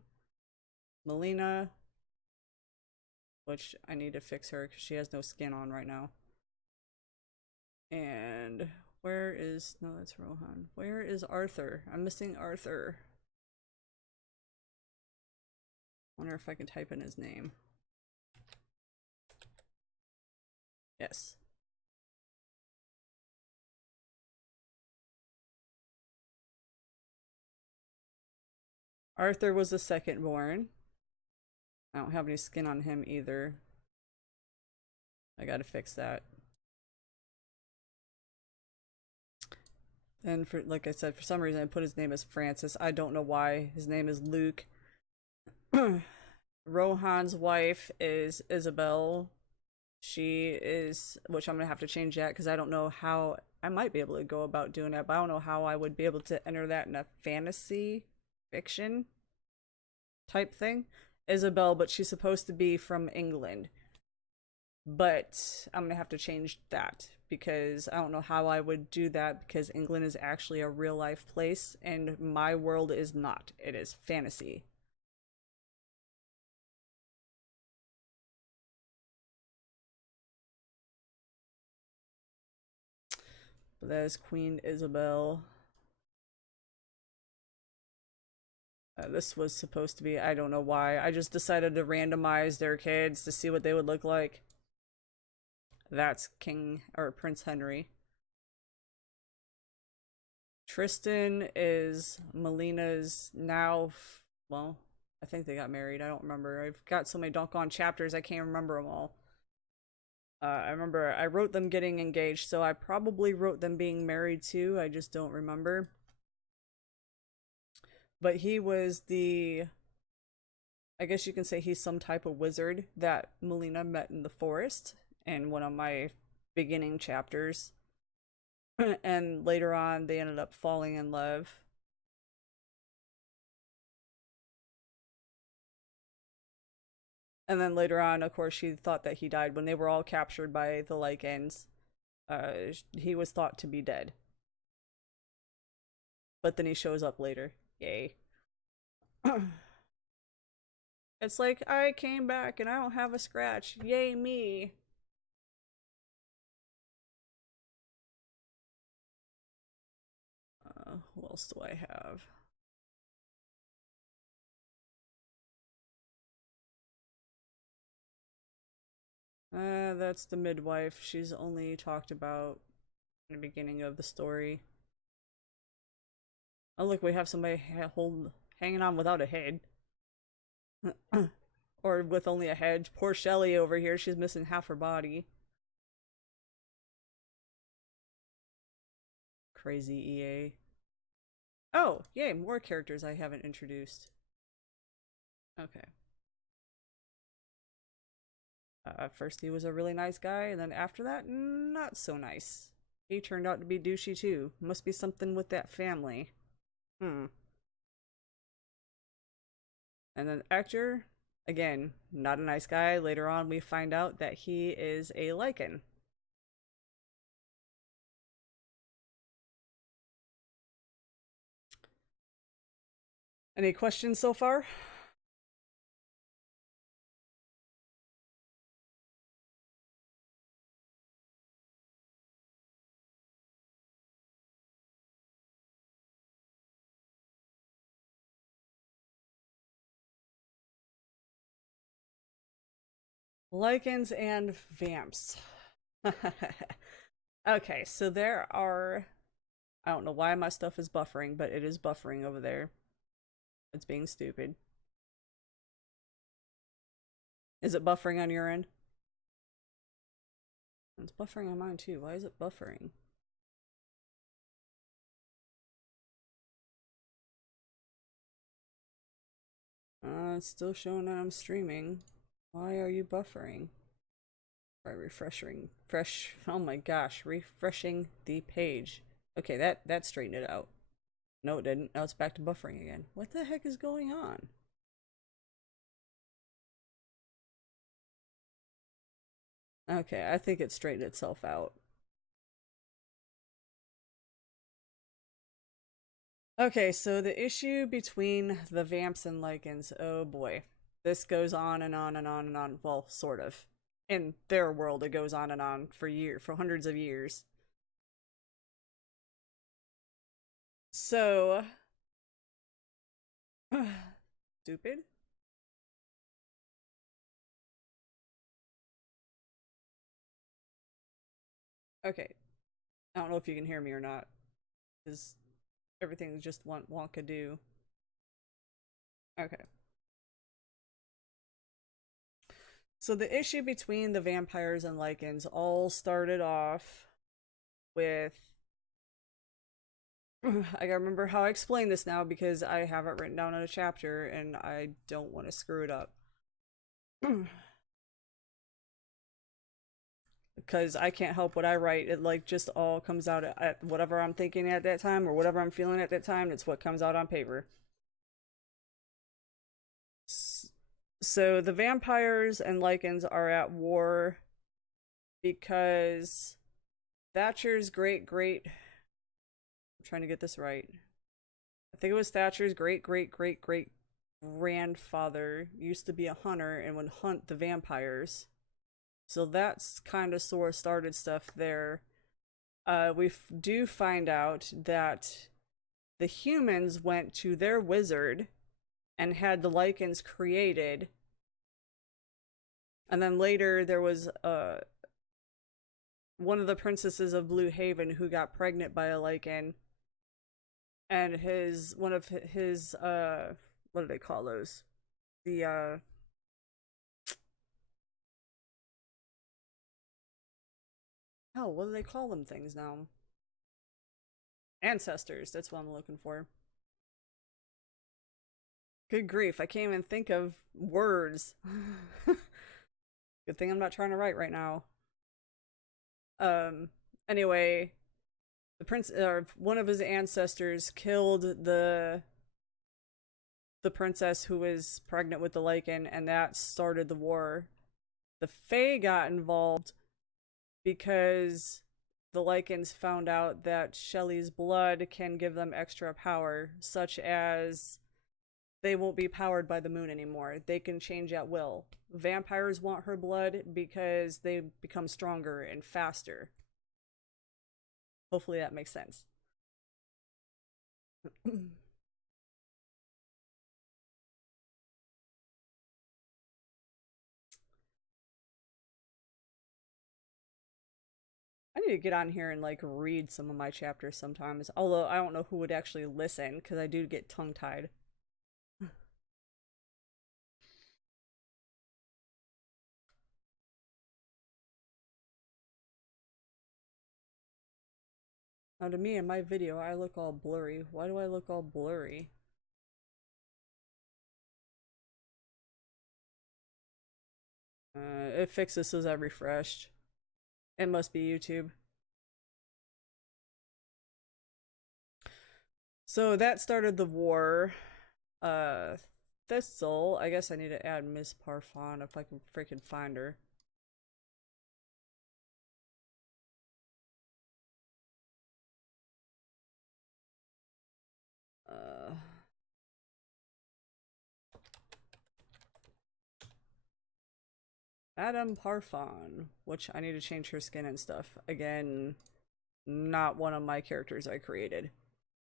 Melina, which I need to fix her because she has no skin on right now. And where is... No, that's Rohan. Where is Arthur? I'm missing Arthur. Wonder if I can type in his name. Yes. Arthur was the second born. I don't have any skin on him either. I gotta fix that. And for, like I said, for some reason I put his name as Francis. I don't know why. His name is Luke. Rohan's wife is Isabel. She is, which I'm gonna have to change that because I don't know how I might be able to go about doing that, but I don't know how I would be able to enter that in a fantasy fiction type thing. Isabel, but she's supposed to be from England. But I'm gonna have to change that because I don't know how I would do that because England is actually a real life place and my world is not. It is fantasy. But that is Queen Isabel. This was supposed to be, I don't know why. I just decided to randomize their kids to see what they would look like. That's King or Prince Henry. Tristan is Melina's now, well, I think they got married. I don't remember. I've got so many doggone chapters, I can't remember them all. I remember I wrote them getting engaged, so I probably wrote them being married too. I just don't remember. But he was the, I guess you can say he's some type of wizard that Melina met in the forest in one of my beginning chapters. And later on, they ended up falling in love. And then later on, of course, she thought that he died when they were all captured by the Lycans. He was thought to be dead. But then he shows up later. Yay. It's like, I came back and I don't have a scratch. Yay me. Who else do I have? That's the midwife. She's only talked about in the beginning of the story. Oh look, we have somebody hanging on without a head. Or with only a head. Poor Shelly over here, she's missing half her body. Crazy EA. Oh, yay, more characters I haven't introduced. Okay. First he was a really nice guy, and then after that, not so nice. He turned out to be douchey too. Must be something with that family. Hmm. And then Thatcher, again, not a nice guy. Later on, we find out that he is a Lycan. Any questions so far? Lycans and vamps. Okay, so there are, I don't know why my stuff is buffering, but it is buffering over there. It's being stupid. Is it buffering on your end? It's buffering on mine too. Why is it buffering? It's still showing that I'm streaming. Why are you buffering? By refreshing, oh my gosh, refreshing the page. Okay, that straightened it out. No, it didn't. Now it's back to buffering again. What the heck is going on? Okay, I think it straightened itself out. Okay, so the issue between the vamps and Lycans, oh boy. This goes on and on and on and on. Well, sort of. In their world, it goes on and on for hundreds of years. So, stupid. Okay. I don't know if you can hear me or not, because everything's just wonka do. Okay. So the issue between the vampires and Lycans all started off with I remember how I explain this now because I have it written down in a chapter and I don't want to screw it up. Because I can't help what I write. It like just all comes out at whatever I'm thinking at that time or whatever I'm feeling at that time. It's what comes out on paper. So the vampires and Lycans are at war because Thatcher's I'm trying to get this right. I think it was Thatcher's great grandfather used to be a hunter and would hunt the vampires. So that's kind of sort of started stuff there. We do find out that the humans went to their wizard and had the Lycans created. And then later there was one of the princesses of Blue Haven who got pregnant by a Lycan. And one of his what do they call those? The oh, what do they call them things now? Ancestors, that's what I'm looking for. Good grief, I can't even think of words. Good thing I'm not trying to write right now. Anyway, the prince or one of his ancestors killed the princess who was pregnant with the Lycan, and that started the war. The Fae got involved because the Lycans found out that Shelly's blood can give them extra power, such as they won't be powered by the moon anymore. They can change at will. Vampires want her blood because they become stronger and faster. Hopefully that makes sense. I need to get on here and like read some of my chapters sometimes. Although I don't know who would actually listen because I do get tongue-tied. Now to me in my video I look all blurry. Why do I look all blurry? It fixes as I refreshed. It must be YouTube. So that started the war. Thistle, I guess I need to add Miss Parfon if I can freaking find her. Madame Parfon, which I need to change her skin and stuff. Again, not one of my characters I created.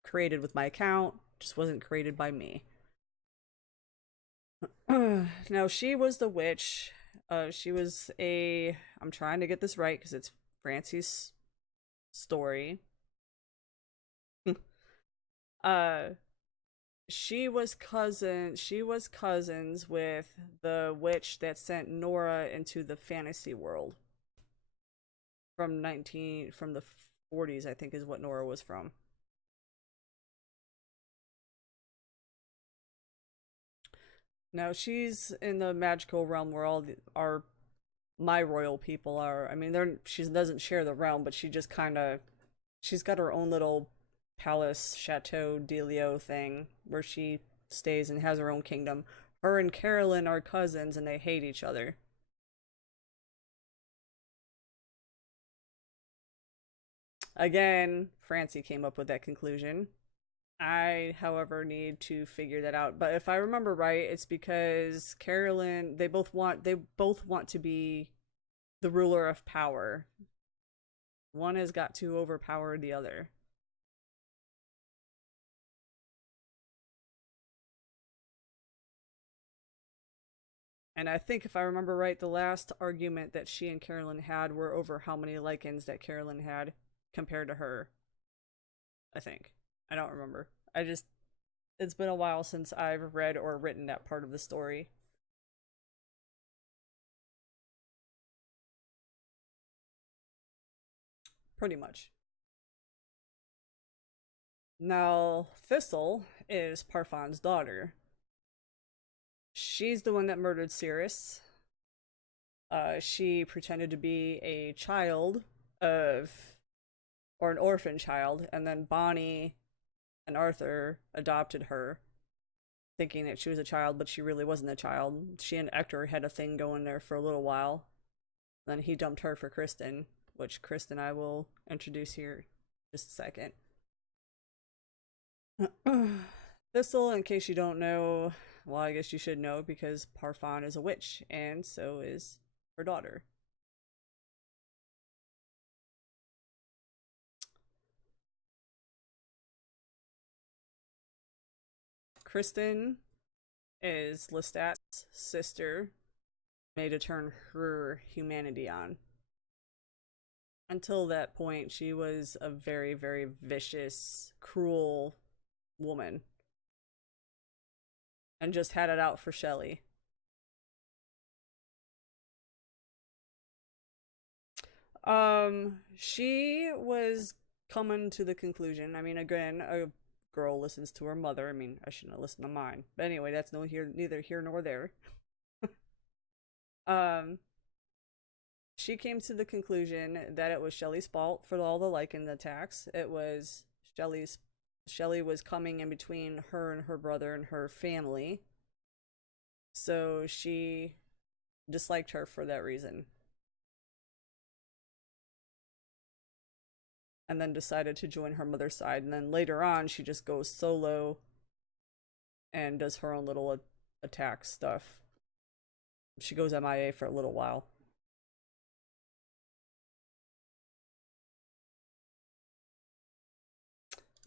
Created with my account, just wasn't created by me. Now, she was the witch. She was a... I'm trying to get this right because it's Francie's story. She was cousins with the witch that sent Nora into the fantasy world. From the 40s, I think is what Nora was from. Now she's in the magical realm where all my royal people are. I mean, she doesn't share the realm, but she just kind of she's got her own little palace, chateau, dealio thing where she stays and has her own kingdom. Her and Carolyn are cousins and they hate each other. Again, Francie came up with that conclusion. I, however, need to figure that out. But if I remember right, it's because Carolyn, they both want to be the ruler of power. One has got to overpower the other. And I think if I remember right, the last argument that she and Carolyn had were over how many Lycans that Carolyn had compared to her. I think. I don't remember. It's been a while since I've read or written that part of the story. Pretty much. Now, Thistle is Parfon's daughter. She's the one that murdered Cirrus. She pretended to be a child of, or an orphan child, and then Bonnie and Arthur adopted her, thinking that she was a child, but she really wasn't a child. She and Hector had a thing going there for a little while. Then he dumped her for Kristen, which Kristen I will introduce here in just a second. Thistle, in case you don't know, well, I guess you should know because Parfon is a witch, and so is her daughter. Kristen is Lestat's sister, made to turn her humanity on. Until that point, she was a very, very vicious, cruel woman. And just had it out for Shelly. She was coming to the conclusion. I mean, again, a girl listens to her mother. I mean, I shouldn't have listened to mine. But anyway, that's neither here nor there. She came to the conclusion that it was Shelly's fault for all the Lycan attacks. It was Shelly was coming in between her and her brother and her family. So she disliked her for that reason. And then decided to join her mother's side. And then later on, she just goes solo and does her own little attack stuff. She goes MIA for a little while.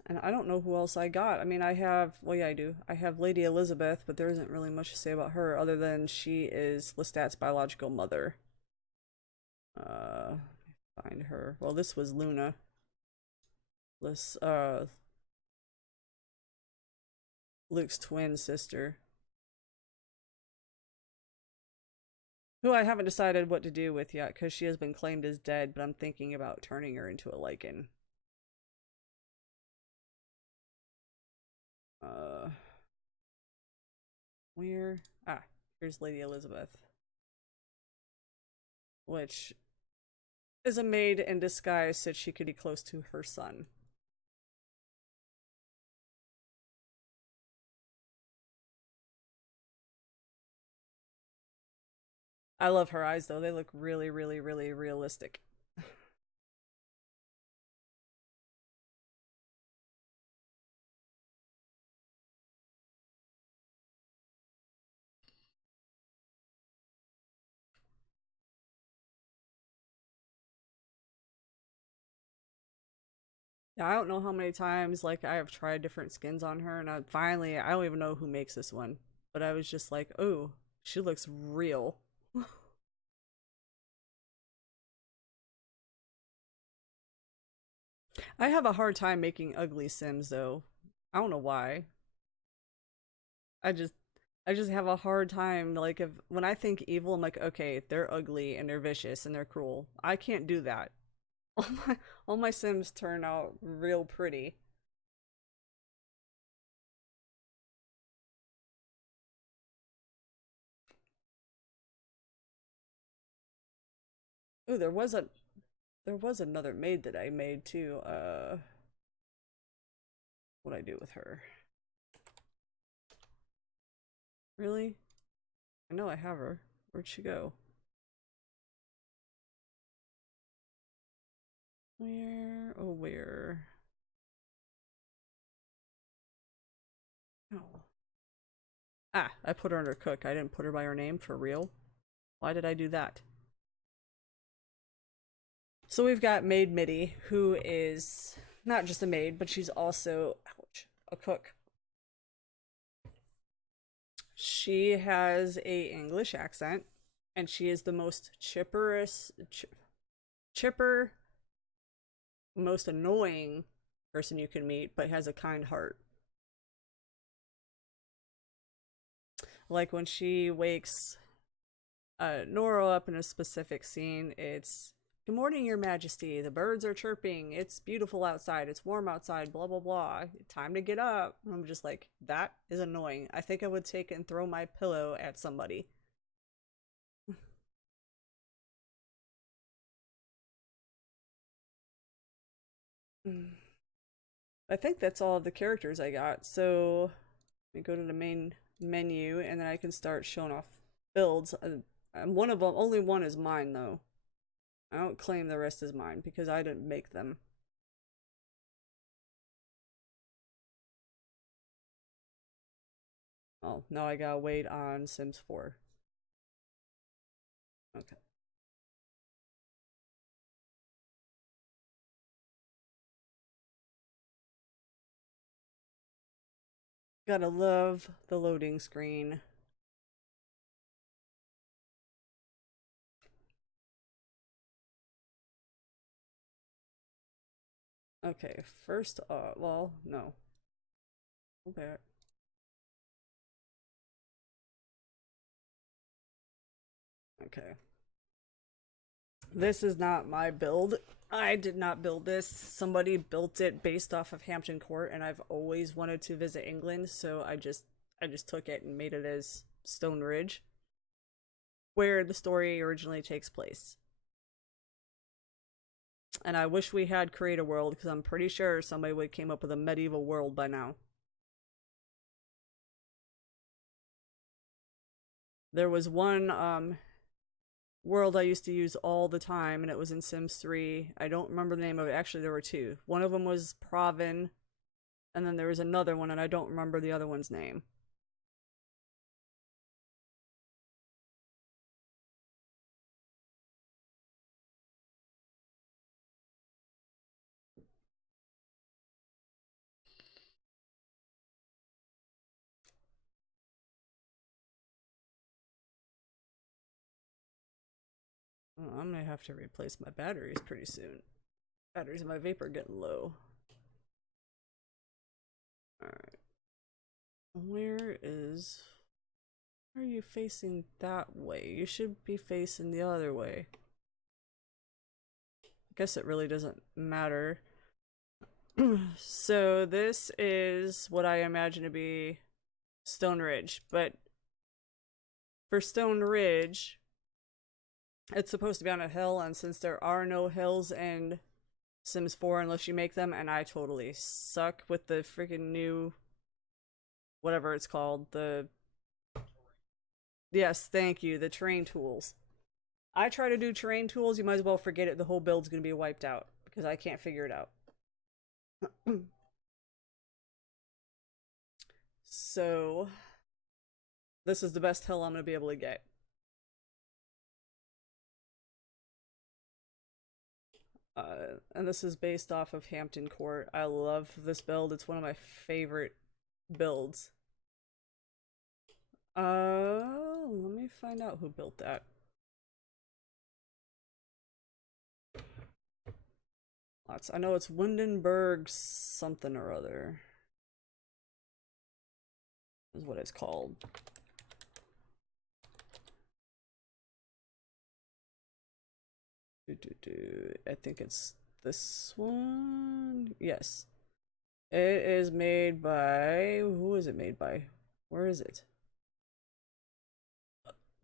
And I don't know who else I got. I mean, I have, well, yeah, I do. I have Lady Elizabeth, but there isn't really much to say about her other than she is Lestat's biological mother. Find her. Well, this was Luna. Luke's twin sister. Who I haven't decided what to do with yet, because she has been claimed as dead, but I'm thinking about turning her into a Lycan. Where? Ah, here's Lady Elizabeth. Which is a maid in disguise so she could be close to her son. I love her eyes though. They look really, really, really realistic. Yeah, I don't know how many times like I have tried different skins on her, and I don't even know who makes this one, but I was just like, oh, she looks real. I have a hard time making ugly Sims though. I don't know why. I just I just have a hard time like if when I think evil, I'm like, okay, they're ugly and they're vicious and they're cruel. I can't do that. All my Sims turn out real pretty. Ooh, there was another maid that I made too. What'd I do with her? Really? I know I have her. Where'd she go? Where? Oh, where? Oh. Ah, I put her under cook. I didn't put her by her name for real. Why did I do that? So we've got Maid Mitty, who is not just a maid, but she's also, ouch, a cook. She has a English accent, and she is the most chipper, most annoying person you can meet, but has a kind heart. Like when she wakes Nora up in a specific scene, it's "Good morning, Your Majesty. The birds are chirping. It's beautiful outside. It's warm outside. Blah blah blah. Time to get up." And I'm just like, that is annoying. I think I would take and throw my pillow at somebody. I think that's all of the characters I got. So let me go to the main menu, and then I can start showing off builds. And one of them, only one is mine though. I don't claim the rest is mine because I didn't make them. Oh, now I gotta wait on Sims 4. Okay. Gotta love the loading screen. Okay, first, well, no. Go back. Okay. This is not my build. I did not build this. Somebody built it based off of Hampton Court, and I've always wanted to visit England, so I just took it and made it as Stone Ridge, where the story originally takes place. And I wish we had Create a World, because I'm pretty sure somebody would have came up with a medieval world by now. There was one world I used to use all the time, and it was in Sims 3. I don't remember the name of it. Actually, there were two. One of them was Provin, and then there was another one, and I don't remember the other one's name. Oh, I'm gonna have to replace my batteries pretty soon. Batteries in my vape are getting low. Alright. Where is... Why are you facing that way? You should be facing the other way. I guess it really doesn't matter. So this is what I imagine to be Stone Ridge, but for Stone Ridge, it's supposed to be on a hill, and since there are no hills in Sims 4 unless you make them, and I totally suck with the freaking new whatever it's called, the yes, thank you, the terrain tools. I try to do terrain tools, you might as well forget it, the whole build's gonna be wiped out because I can't figure it out. So this is the best hill I'm gonna be able to get. And this is based off of Hampton Court. I love this build. It's one of my favorite builds. Let me find out who built that. Lots. I know it's Windenburg something or other. Is what it's called. I think it's this one. Yes. It is made by... Who is it made by? Where is it?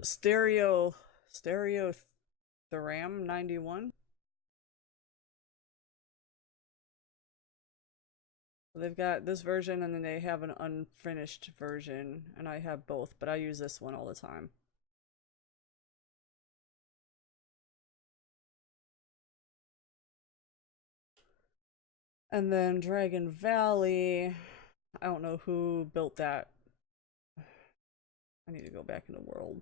Stereo Theram 91. They've got this version and then they have an unfinished version, and I have both, but I use this one all the time. And then Dragon Valley, I don't know who built that. I need to go back in the world.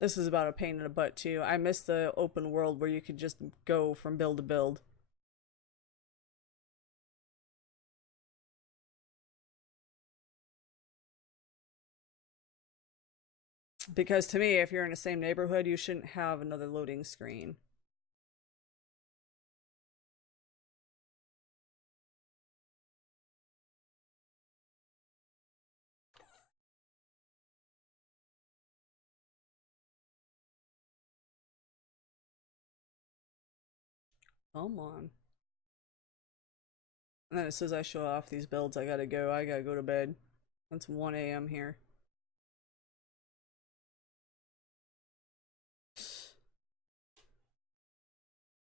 This is about a pain in the butt too. I miss the open world where you could just go from build to build. Because to me, if you're in the same neighborhood, you shouldn't have another loading screen. Come on. And then it says I show off these builds. I gotta go. I gotta go to bed. It's 1 a.m. here.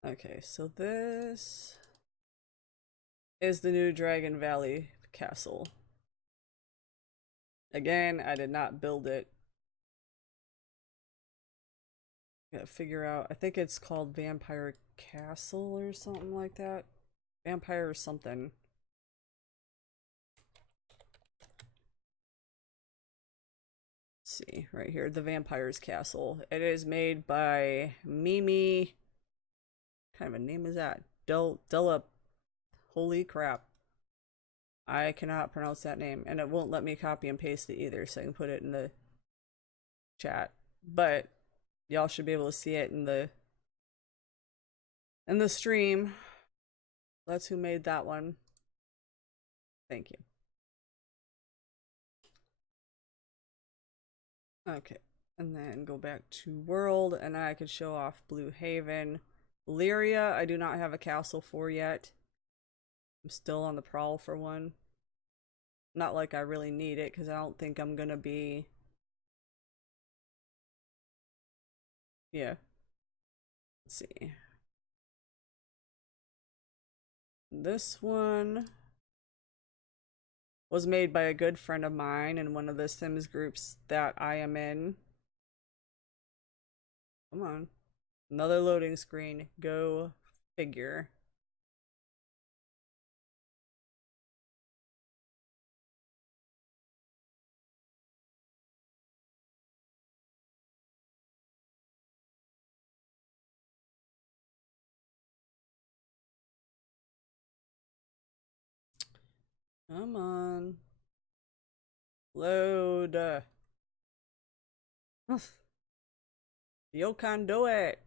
Okay, so this is the new Dragon Valley castle. Again, I did not build it. Gotta figure out. I think it's called Vampire Castle or something like that. Vampire or something. Let's see, right here, the Vampire's Castle. It is made by Mimi. What kind of a name is that? Della. Holy crap. I cannot pronounce that name, and it won't let me copy and paste it either, so I can put it in the chat. But y'all should be able to see it in the stream. That's who made that one. Thank you. Okay, and then go back to world, and then I could show off Blue Haven. Lyria, I do not have a castle for yet. I'm still on the prowl for one. Not like I really need it, because I don't think I'm gonna be... Yeah. Let's see. This one was made by a good friend of mine in one of the Sims groups that I am in. Come on. Another loading screen. Go figure. Come on. Load. You can do it.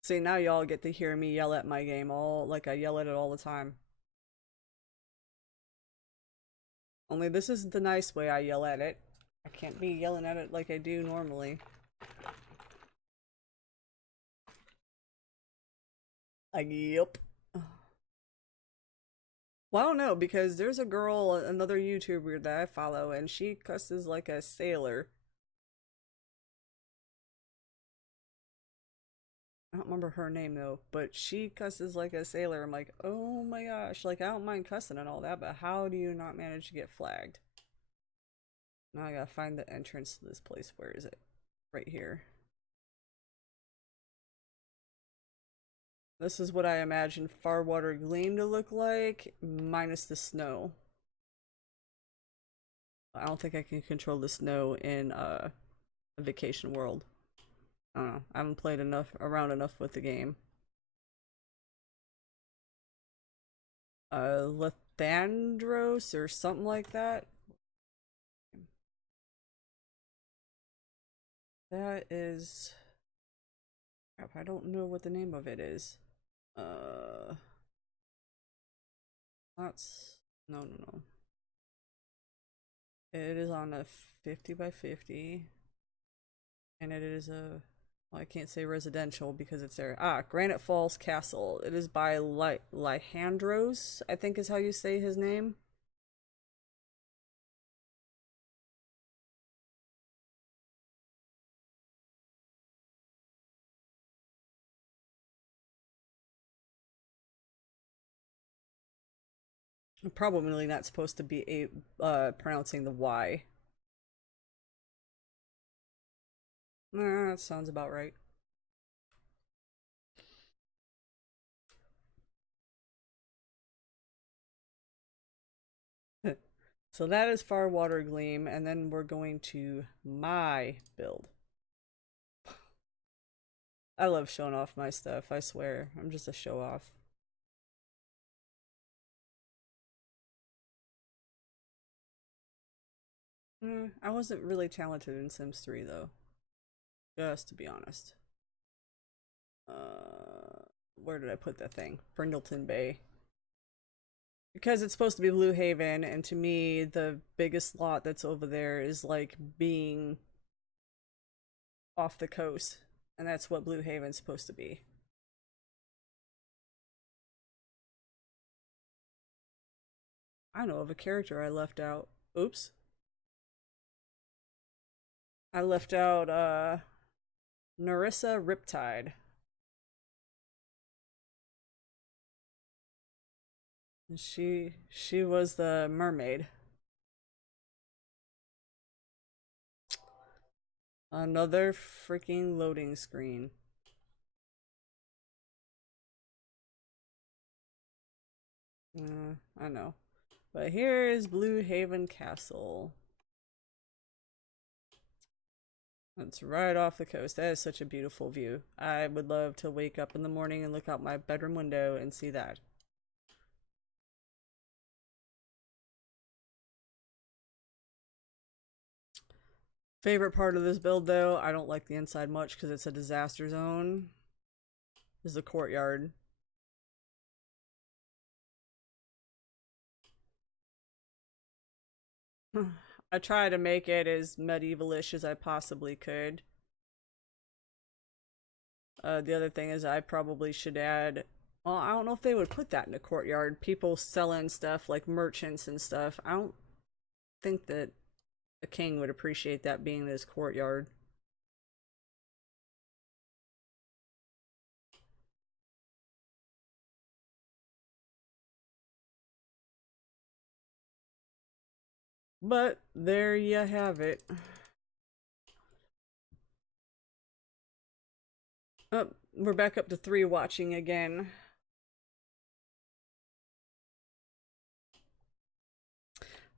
See, now y'all get to hear me yell at my game all like I yell at it all the time. Only this isn't the nice way I yell at it. I can't be yelling at it like I do normally. Like, yep. Well, I don't know, because there's a girl, another YouTuber that I follow, and she cusses like a sailor. I don't remember her name though, but she cusses like a sailor. I'm like, oh my gosh, like I don't mind cussing and all that, but how do you not manage to get flagged? Now I gotta find the entrance to this place. Where is it? Right here. This is what I imagine Farwater Gleam to look like, minus the snow. I don't think I can control the snow in a Vacation World. I don't know. I haven't played around enough with the game. Lethandros or something like that. That is... Crap, I don't know what the name of it is. That's... No. It is on a 50 by 50. And it is a... Well, I can't say residential because it's there. Ah, Granite Falls Castle. It is by Lyhandros, I think is how you say his name. I'm probably not supposed to be pronouncing the Y. Nah, that sounds about right. So that is Farwater Gleam, and then we're going to my build. I love showing off my stuff, I swear. I'm just a show off. I wasn't really talented in Sims 3 though. Just to be honest. Where did I put that thing? Brindleton Bay. Because it's supposed to be Blue Haven, and to me, the biggest lot that's over there is like being off the coast. And that's what Blue Haven's supposed to be. I know of a character I left out. Oops. I left out, Narissa Riptide. She was the mermaid. Another freaking loading screen. I know. But here is Blue Haven Castle. It's right off the coast. That is such a beautiful view. I would love to wake up in the morning and look out my bedroom window and see that. Favorite part of this build, though, I don't like the inside much because it's a disaster zone, is the courtyard. I try to make it as medievalish as I possibly could. The other thing is I probably should add, well, I don't know if they would put that in a courtyard. People selling stuff like merchants and stuff. I don't think that a king would appreciate that being in his courtyard. But there you have it. Oh, we're back up to 3 watching again.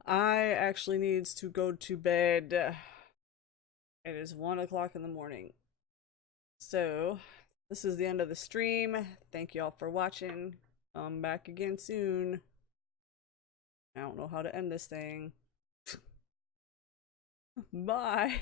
I actually needs to go to bed. It is 1 o'clock in the morning. So, this is the end of the stream. Thank you all for watching. I'm back again soon. I don't know how to end this thing. Bye.